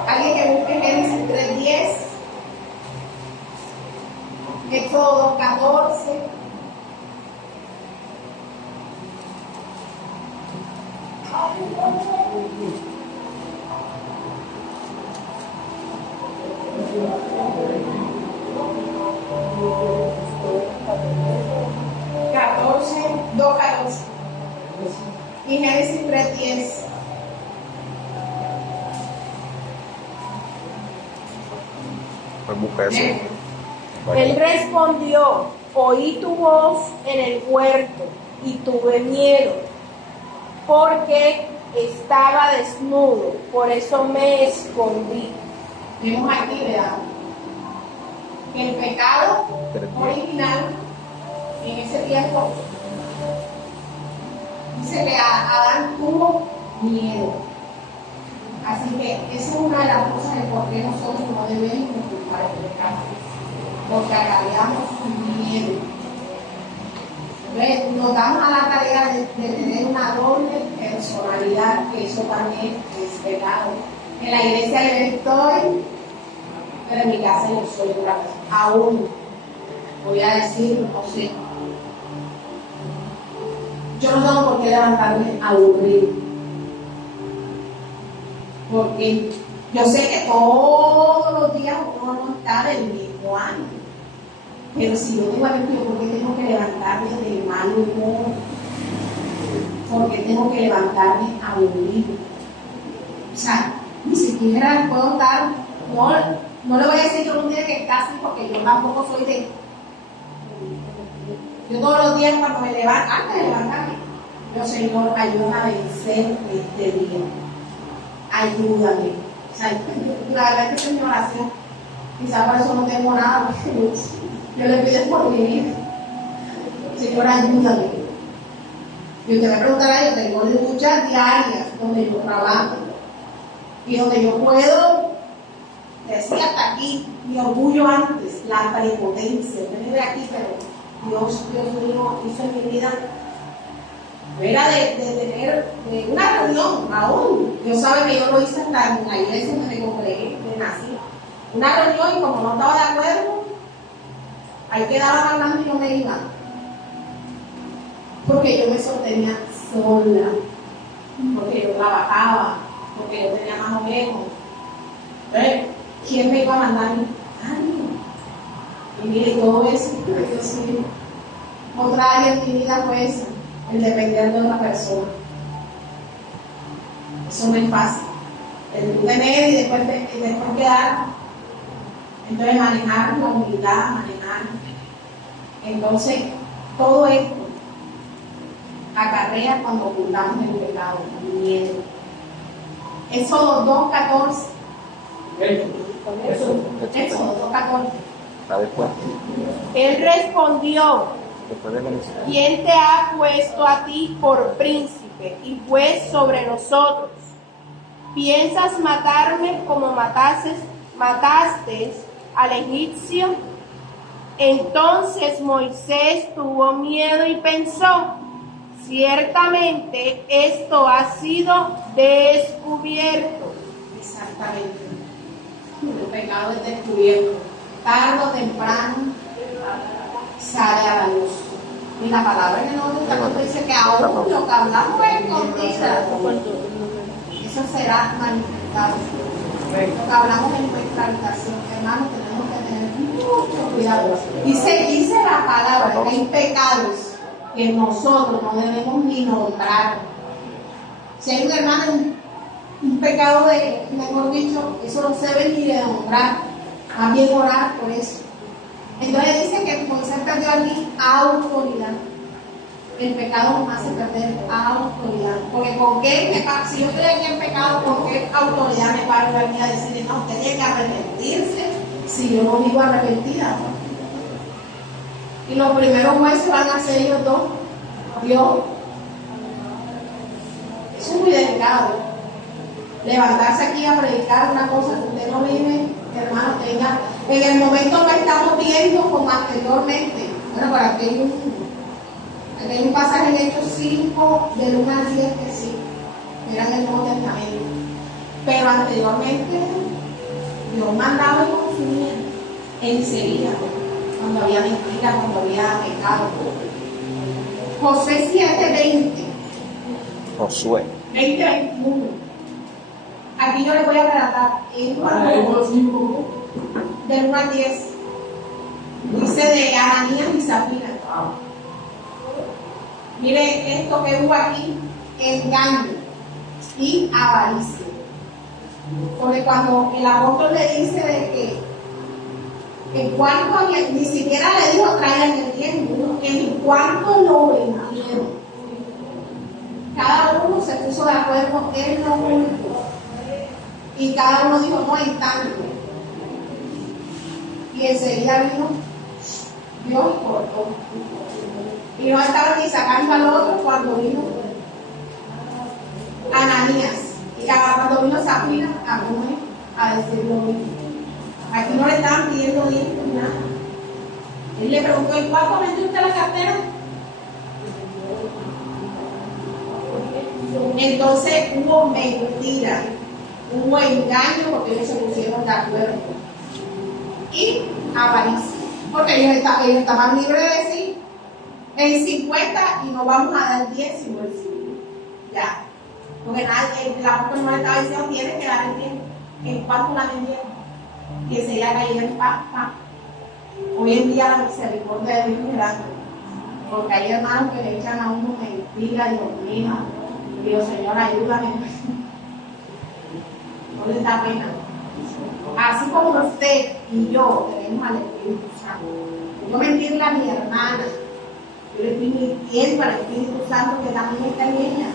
Alguien que busque Génesis 3:10, Éxodo 2:14, y Génesis 3:10. Pues busca eso. Él respondió, oí tu voz en el huerto y tuve miedo, porque estaba desnudo, por eso me escondí. Vemos aquí, ¿verdad? Que el pecado original en ese tiempo dice que Adán tuvo miedo. Así que esa es una de las cosas de por qué nosotros no debemos ocultar el pecado, porque acarreamos miedo. Entonces, nos damos a la tarea de tener una doble personalidad, que eso también es pecado. En la iglesia yo estoy, pero en mi casa yo soy otra vez. Aún voy a decir, no sé, yo no tengo por qué levantarme aburrido, porque yo sé que todos los días uno no está del mismo ánimo, pero si yo tengo algo, ¿por qué tengo que levantarme de mal humor? ¿Por qué tengo que levantarme aburrido? O sea, ni siquiera puedo estar, no le voy a decir que uno tiene que estar así, porque yo tampoco soy de... Yo todos los días cuando me levanto, antes de levantarme, yo, Señor, ayúdame a vencer este día. Ayúdame. O sea, la verdad es que es mi oración. Quizás por eso no tengo nada, porque yo le pido por mi vida. Señor, ayúdame. Y usted me preguntará, yo tengo luchas diarias donde yo trabajo y donde yo puedo decía hasta aquí, mi orgullo antes, la prepotencia, yo no de aquí, pero Dios mío, hizo en mi vida. Era de tener una reunión, aún. Dios sabe que yo lo hice hasta en la iglesia donde me congregué, me nací. Una reunión y como no estaba de acuerdo, ahí quedaban hablando y yo me iba. Porque yo me sostenía sola, porque yo trabajaba, porque yo tenía más o menos. Entonces, ¿quién me iba a mandar? Nadie. Y mire, todo eso, Dios mío. Otra área en mi vida fue esa, el depender de otra persona. Eso no es fácil. El tú tener y después quedar. Entonces, manejar la humildad, manejar. Entonces, todo esto acarrea cuando ocultamos el pecado, el miedo. Éxodo 2:14. Éxodo 2:14. ¿La después? Él respondió: Después de Génesis. ¿quién te ha puesto a ti por príncipe y juez sobre nosotros? ¿Piensas matarme como mataste al egipcio? Entonces Moisés tuvo miedo y pensó: ciertamente esto ha sido descubierto. Exactamente. El pecado es descubierto. Tarde o temprano sale a la luz. Y la palabra en el Nuevo Testamento dice que aún lo que hablamos escondida, eso será manifestado. Lo que hablamos en nuestra habitación, hermanos, tenemos que tener mucho cuidado. Dice la palabra que hay pecados que nosotros no debemos ni nombrar. Si hay un hermano, un pecado mejor dicho, eso no se debe ni de nombrar, más bien orar por eso. Entonces dice que Moisés perdió aquí autoridad. El pecado nos hace perder autoridad. Porque ¿con qué si yo estoy aquí en pecado, con qué autoridad me paro aquí a decirle, no, usted tiene que arrepentirse si yo no vivo arrepentida? Y los primeros jueces van a ser ellos dos, Dios. Eso es muy delicado. Levantarse aquí a predicar una cosa que usted no vive, hermano, tenga. En el momento lo estamos viendo como anteriormente. Bueno, por aquí hay un pasaje en Hechos 5, del 1 al 10, que sí, era en el Nuevo Testamento. Pero anteriormente, Dios mandaba y consumía enseguida, cuando había mentira, cuando había pecado. Josué 7:20. Josué. 20:21. Aquí yo les voy a relatar en del 1 al 10. Dice de Ananías y Zafira. Mire esto que hubo aquí: engaño y avaricia. Porque cuando el apóstol le dice de que en cuanto ni siquiera le dijo traigan el tiempo, en cuanto lo vendieron, cada uno se puso de acuerdo en lo único y cada uno dijo no en tanto, y enseguida vino Dios y cortó, y no estaban ni sacando al otro cuando vino Ananías y cuando vino Zafira a decir lo mismo. Aquí no le estaban pidiendo dinero ni nada. Él le preguntó: ¿en cuánto vendió usted la cartera? Entonces hubo mentira, hubo engaño porque ellos se pusieron de acuerdo. Y avaricia, porque ellos estaban libres de decir en 50 y no vamos a dar 10 sino el 5. Ya. Porque el apóstol no le estaba diciendo tiene que dar el 10. ¿En cuánto la vendieron? Que se haya caído en paz. Hoy en día la misericordia de Dios es grande, porque hay hermanos que le echan a uno mentira, Dios mío, y Dios, Señor, ayúdame. No les da pena. Así como usted y yo tenemos al Espíritu Santo. Yo mentirle a mi hermana, yo le estoy mintiendo al Espíritu Santo que también está en ella.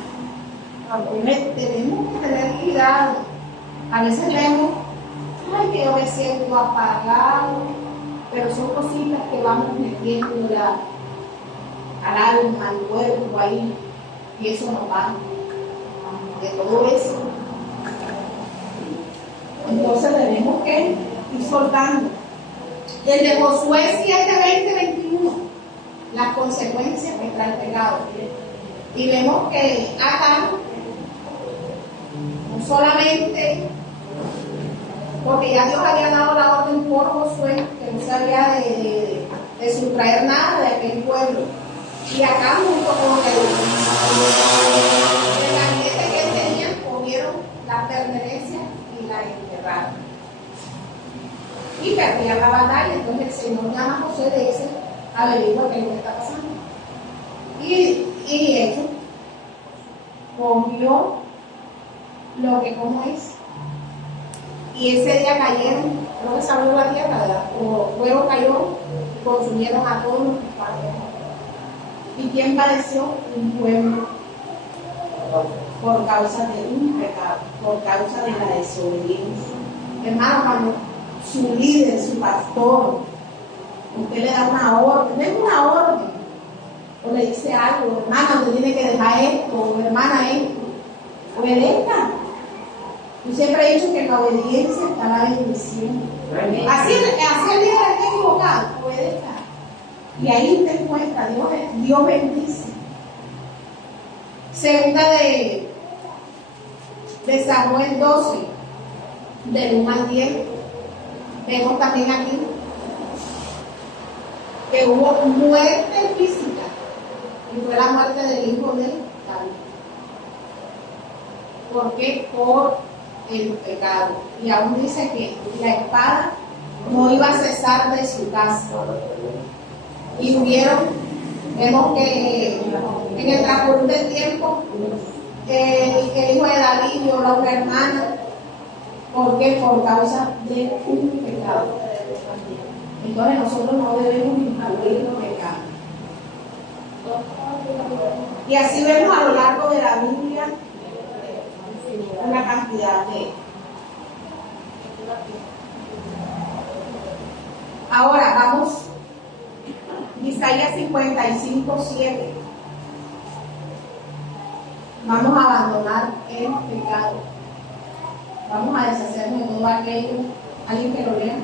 Tenemos que tener cuidado. A veces vemos, ay, que yo me siento apagado, pero son cositas que vamos metiendo al alma, al cuerpo ahí, y eso nos va. De todo eso. Entonces debemos tenemos que ir soltando. El de Josué 7, 20, 21, las consecuencias que trae el pecado. Y vemos que acá, no solamente porque ya Dios había dado la orden por Josué, que no se había de sustraer nada de aquel pueblo. Y acá, junto con el gabinete que él tenía, cogieron las pertenencias y las enterraron. Y perdían la batalla. Entonces el Señor llama a José, le dice: averigua qué es lo que está pasando. Y hecho, cogió lo que como es. Y ese día cayeron, creo que se abrió la tierra, ¿verdad? O fuego cayó, consumieron a todos los que estaban. ¿Y quién padeció? Un pueblo, por causa de un pecado, por causa de la desobediencia. Hermano, cuando su líder, su pastor, usted le da una orden, denle una orden, o le dice algo: hermana, usted tiene que dejar esto, o hermana, esto, obedezca. Yo siempre he dicho que en la obediencia está la bendición. Así el líder está equivocado, obedezca. Y ahí usted encuentra, Dios bendice. Segunda de Samuel 12, del 1 al 10. Vemos también aquí que hubo muerte física, y fue la muerte del hijo de David. ¿Por qué? Por el pecado. Y aún dice que la espada no iba a cesar de su casa. Y vemos que en el transcurso del tiempo el hijo de David violó a una hermana. ¿Por qué? Por causa de un pecado. Entonces nosotros no debemos incurrir los pecados. Y así vemos a lo largo de la Biblia una cantidad de. Ahora vamos, Isaías 55:7. Vamos a abandonar el pecado. Vamos a deshacernos de todo aquello. ¿Alguien que lo lea?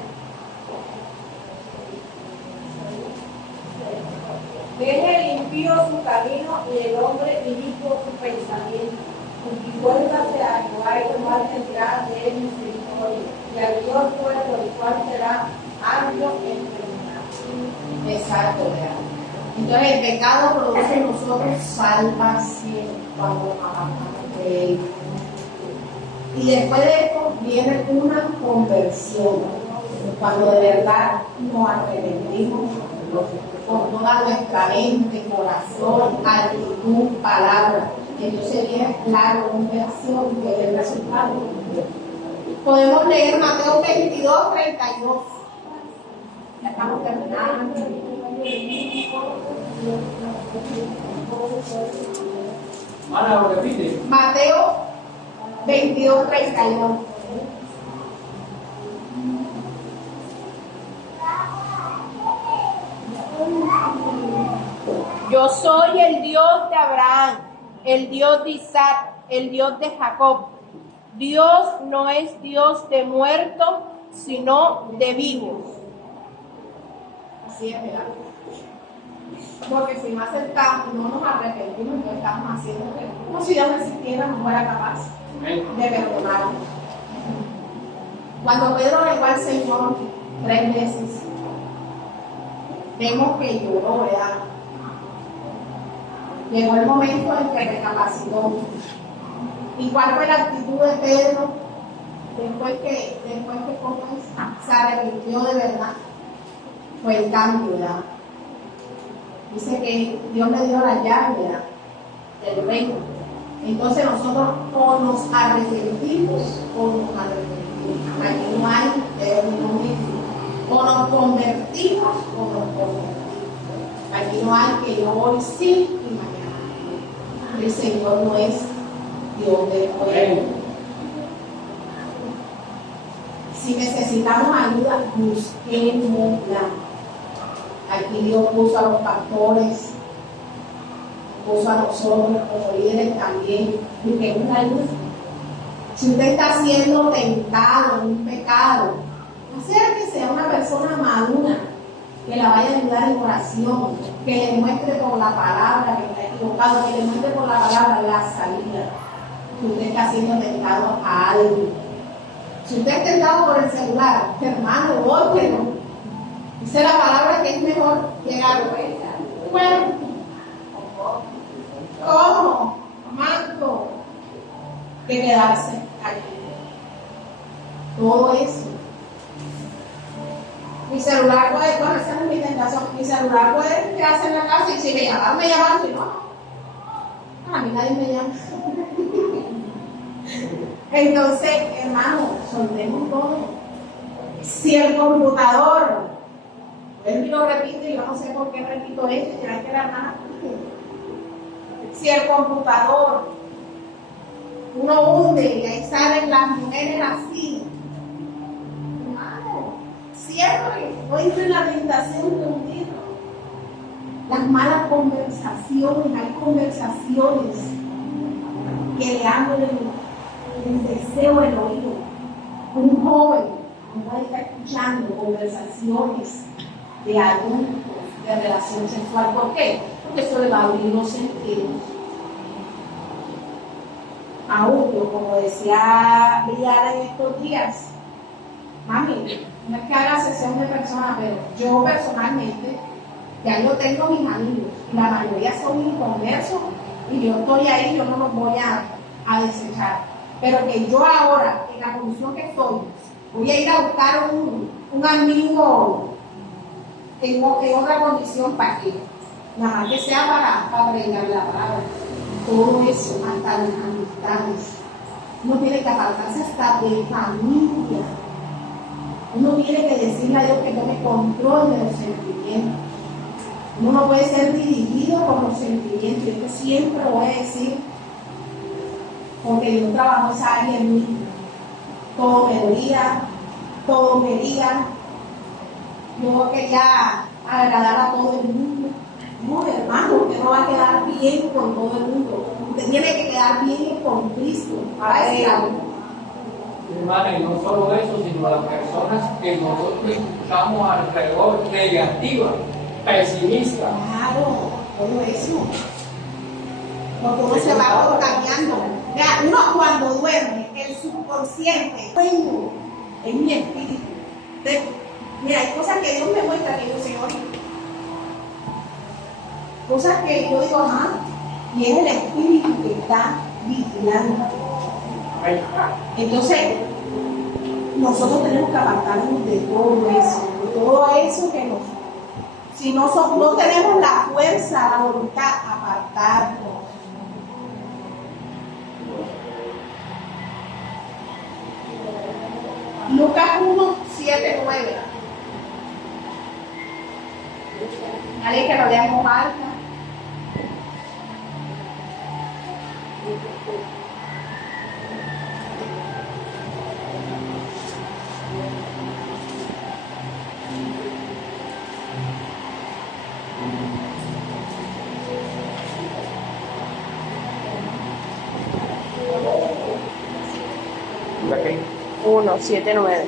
Deje el impío su camino y el hombre inicuo su pensamiento. Y vuélvase a Jehová y tomar tendrá de él misericordia. Y al Dios fuerte, el cual será amplio en perdón. Exacto, ¿verdad? Entonces el pecado produce en nosotros salvación cuando nos apartamos de él. Y después de esto viene una conversión, cuando de verdad nos arrepentimos con toda nuestra mente, corazón, actitud, palabra. Entonces viene la conversión, que es el resultado. Podemos leer Mateo 22:32. Ya estamos terminando. Ana, lo repite. Mateo 22:32. Yo soy el Dios de Abraham, el Dios de Isaac, el Dios de Jacob. Dios no es Dios de muertos, sino de vivos. Así es, ¿verdad? Porque si no aceptamos, no nos arrepentimos, entonces estamos haciendo como si Dios no existiera, no fuera capaz de perdonarnos. Cuando Pedro llegó al Señor 3 veces, vemos que lloró, ¿verdad? Llegó el momento en que recapacitó. ¿Y cuál fue la actitud de Pedro después que se arrepintió de verdad? Fue el cambio, ¿verdad? Dice que Dios le dio la llave, ¿verdad?, del reino. Entonces nosotros o nos arrepentimos o nos arrepentimos. Aquí no hay término medio. O nos convertimos o nos convertimos. Aquí no hay que yo hoy sí y mañana no. El Señor no es Dios de fuego. Si necesitamos ayuda, busquémosla. Aquí Dios puso a los pastores, puso a nosotros como líderes también. Busquemos la ayuda. Si usted está siendo tentado en un pecado, persona madura que la vaya a ayudar en oración, que le muestre por la palabra que está equivocado, que le muestre por la palabra la salida. Si usted está siendo tentado a algo. Si usted es tentado por el celular, hermano, bórquelo. Dice la palabra que es mejor llegar bueno, ¿cómo? Manco, que quedarse aquí. Todo eso. Mi celular puede, bueno, esa no es mi tentación, mi celular puede quedarse en la casa y si me llaman, si no, a mí nadie me llama. Entonces, hermano, soltemos todo. Si el computador, él lo repite y yo no sé por qué repito esto, será que la hermana. Si el computador, uno hunde y ahí salen las mujeres así, hermano, cierre, no entre en la tentación de hundirlo. Las malas conversaciones, hay conversaciones que le abren el deseo del oído. Un joven no puede estar escuchando conversaciones de adultos, de relación sexual. ¿Por qué? Porque eso le va a abrir los sentidos. Aún yo, como decía Briara en estos días, mami, no es que haga sesión de personas, pero yo personalmente, ya yo tengo mis amigos, y la mayoría son inconversos, y yo estoy ahí, yo no los voy a desechar. Pero que yo ahora, en la condición que estoy, voy a ir a buscar un amigo en otra condición para que, nada más que sea para predicar la palabra. Todo eso, hasta las amistades. Uno tiene que apartarse hasta de familia. Uno tiene que decirle a Dios que tome control de los sentimientos. Uno no puede ser dirigido por los sentimientos. Yo siempre lo voy a decir, porque yo trabajo esa área en mí. Todo me dolía, todo me hería. Yo quería agradar a todo el mundo. No, hermano, usted no va a quedar bien con todo el mundo. Usted tiene que quedar bien con Cristo. Para decir algo. Hermana, y no solo eso, sino las personas que nosotros escuchamos alrededor, negativas, pesimistas. Claro, todo eso. Porque uno se va contagiando. Vea, uno cuando duerme, el subconsciente, tengo en mi espíritu. Mira, hay cosas que Dios me muestra que yo Señor. Cosas que yo digo, ajá, y es el espíritu que está vigilando. Entonces, nosotros tenemos que apartarnos de todo eso que nos. Si no tenemos la fuerza, la voluntad, apartarnos. Lucas 1, 7, 9. Alguien que lo lea en voz alta. ¿La qué? 1, 7, 9.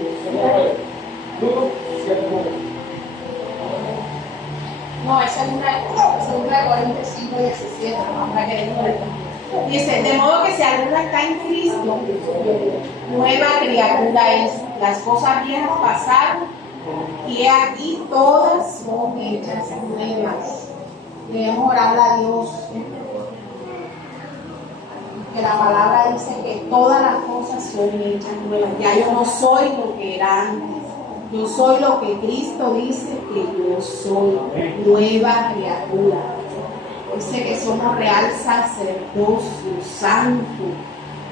No, esa es una de Corintios 5, 17, ¿no? La que digo. Dice, de modo que si alguno está en Cristo, nueva criatura es. Las cosas viejas pasaron y aquí todas son hechas nuevas. Debemos orarle a Dios. Que la palabra dice que todas las cosas son hechas nuevas. Ya yo no soy lo que era antes. Yo soy lo que Cristo dice que yo soy. Nueva criatura. Dice que somos real sacerdocio santo,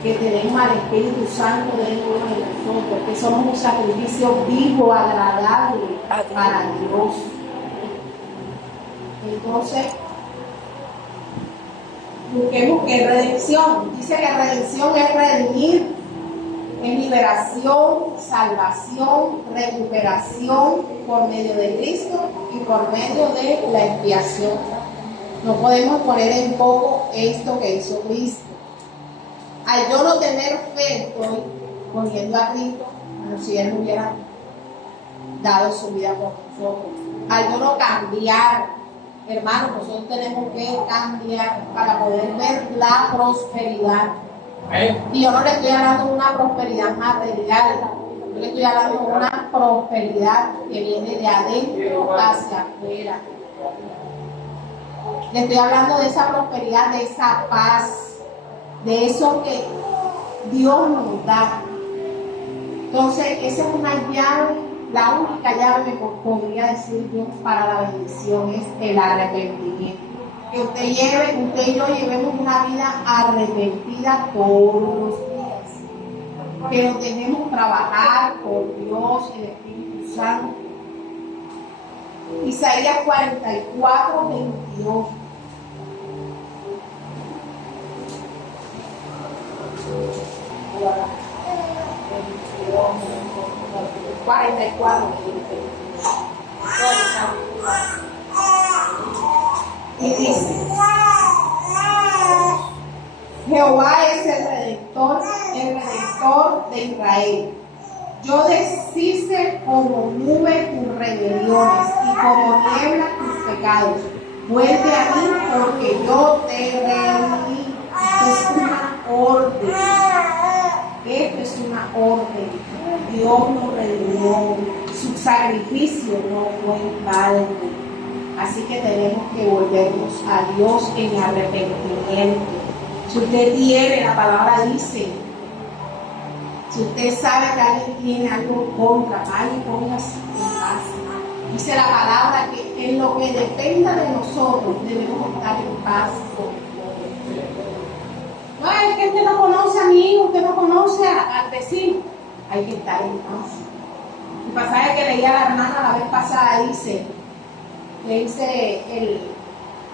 que tenemos al Espíritu Santo dentro de nosotros, que somos un sacrificio vivo, agradable para Dios. Entonces, busquemos que redención, dice que redención es redimir, es liberación, salvación, recuperación por medio de Cristo y por medio de la expiación. No podemos poner en poco esto que hizo Cristo. Al yo no tener fe, estoy poniendo a Cristo como si Él no hubiera dado su vida por nosotros. Al no cambiar, hermanos, nosotros tenemos que cambiar para poder ver la prosperidad. Y yo no le estoy hablando de una prosperidad material, yo le estoy hablando de una prosperidad que viene de adentro hacia afuera. Le estoy hablando de esa prosperidad, de esa paz, de eso que Dios nos da. Entonces, esa es una llave, la única llave que podría decir yo para la bendición es el arrepentimiento. Que usted y yo llevemos una vida arrepentida todos los días. Que lo tenemos que trabajar por Dios, el Espíritu Santo. Isaías 44, 22. Y dice: Jehová es el redentor de Israel. Yo deshice como nube tus rebeliones y como niebla tus pecados. Vuelve a mí porque yo te redimí. Es una orden. Esto es una orden. Dios nos redimió. Su sacrificio no fue en balde. Así que tenemos que volvernos a Dios en arrepentimiento. Si usted tiene, la palabra dice, si usted sabe que alguien tiene algo contra, vaya y póngase en paz. Dice la palabra que en lo que dependa de nosotros debemos estar en paz con Dios. No, es que usted no conoce a mi hijo, usted no conoce al vecino. Hay que estar en paz. El pasaje que leía la hermana la vez pasada le dice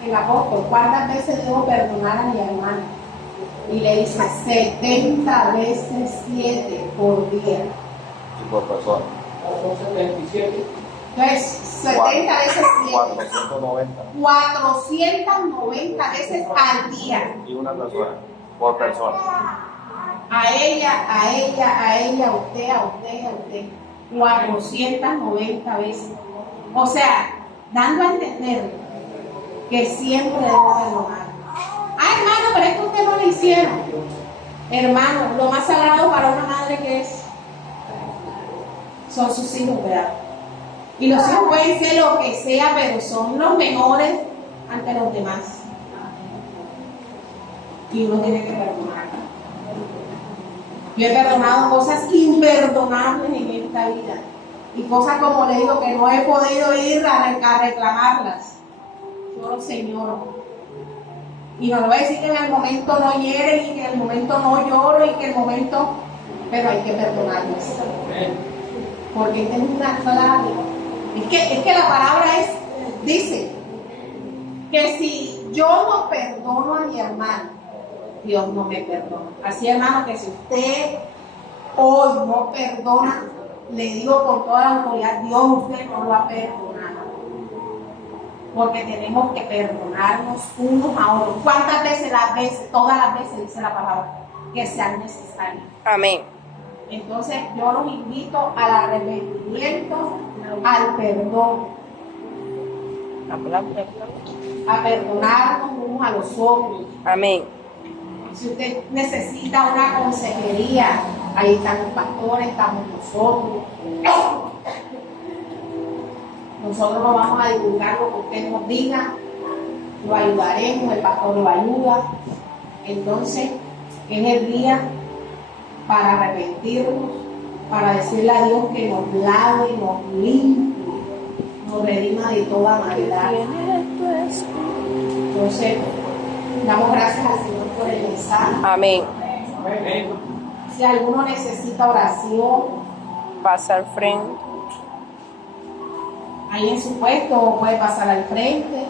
el apóstol, ¿cuántas veces debo perdonar a mi hermano? Y le dice 70 veces 7 por día. Y por persona. Son 77. Entonces, 70 veces 7. 490. 490 veces al día. Y una persona. Por persona. A ella, a usted. 490 veces. O sea, dando a entender que siempre debo perdonar. Hermano, pero es que usted no lo hicieron. Hermano, lo más sagrado para una madre que es son sus hijos, ¿verdad? Y los hijos pueden ser lo que sea, pero son los mejores ante los demás. Y uno tiene que perdonar. Yo he perdonado cosas imperdonables en esta vida. Y cosas, como le digo, que no he podido ir a reclamarlas. Yo, Señor. Y no le voy a decir que en el momento no hieren y que en el momento no lloro y que en el momento... Pero hay que perdonarlas. Porque esta es una clave. Es que la palabra dice que si yo no perdono a mi hermano, Dios no me perdona. Así, hermano, que si usted hoy no perdona, le digo con toda la autoridad, Dios usted no lo va a perdonar. Porque tenemos que perdonarnos unos a otros. ¿Cuántas veces? Las veces, todas las veces, dice la palabra, que sean necesarias. Amén. Entonces yo los invito al arrepentimiento, al perdón, a perdonarnos unos a los otros. Amén. Si usted necesita una consejería, ahí están los pastores, estamos nosotros. Nosotros no vamos a divulgar lo que usted nos diga, lo ayudaremos, el pastor lo ayuda. Entonces, es el día para arrepentirnos, para decirle a Dios que nos lave, nos limpie, nos redima de toda maldad. Entonces, damos gracias al Señor por el mensaje. Amén. Si alguno necesita oración, Pasa al frente. ahí en su puesto puede pasar al frente.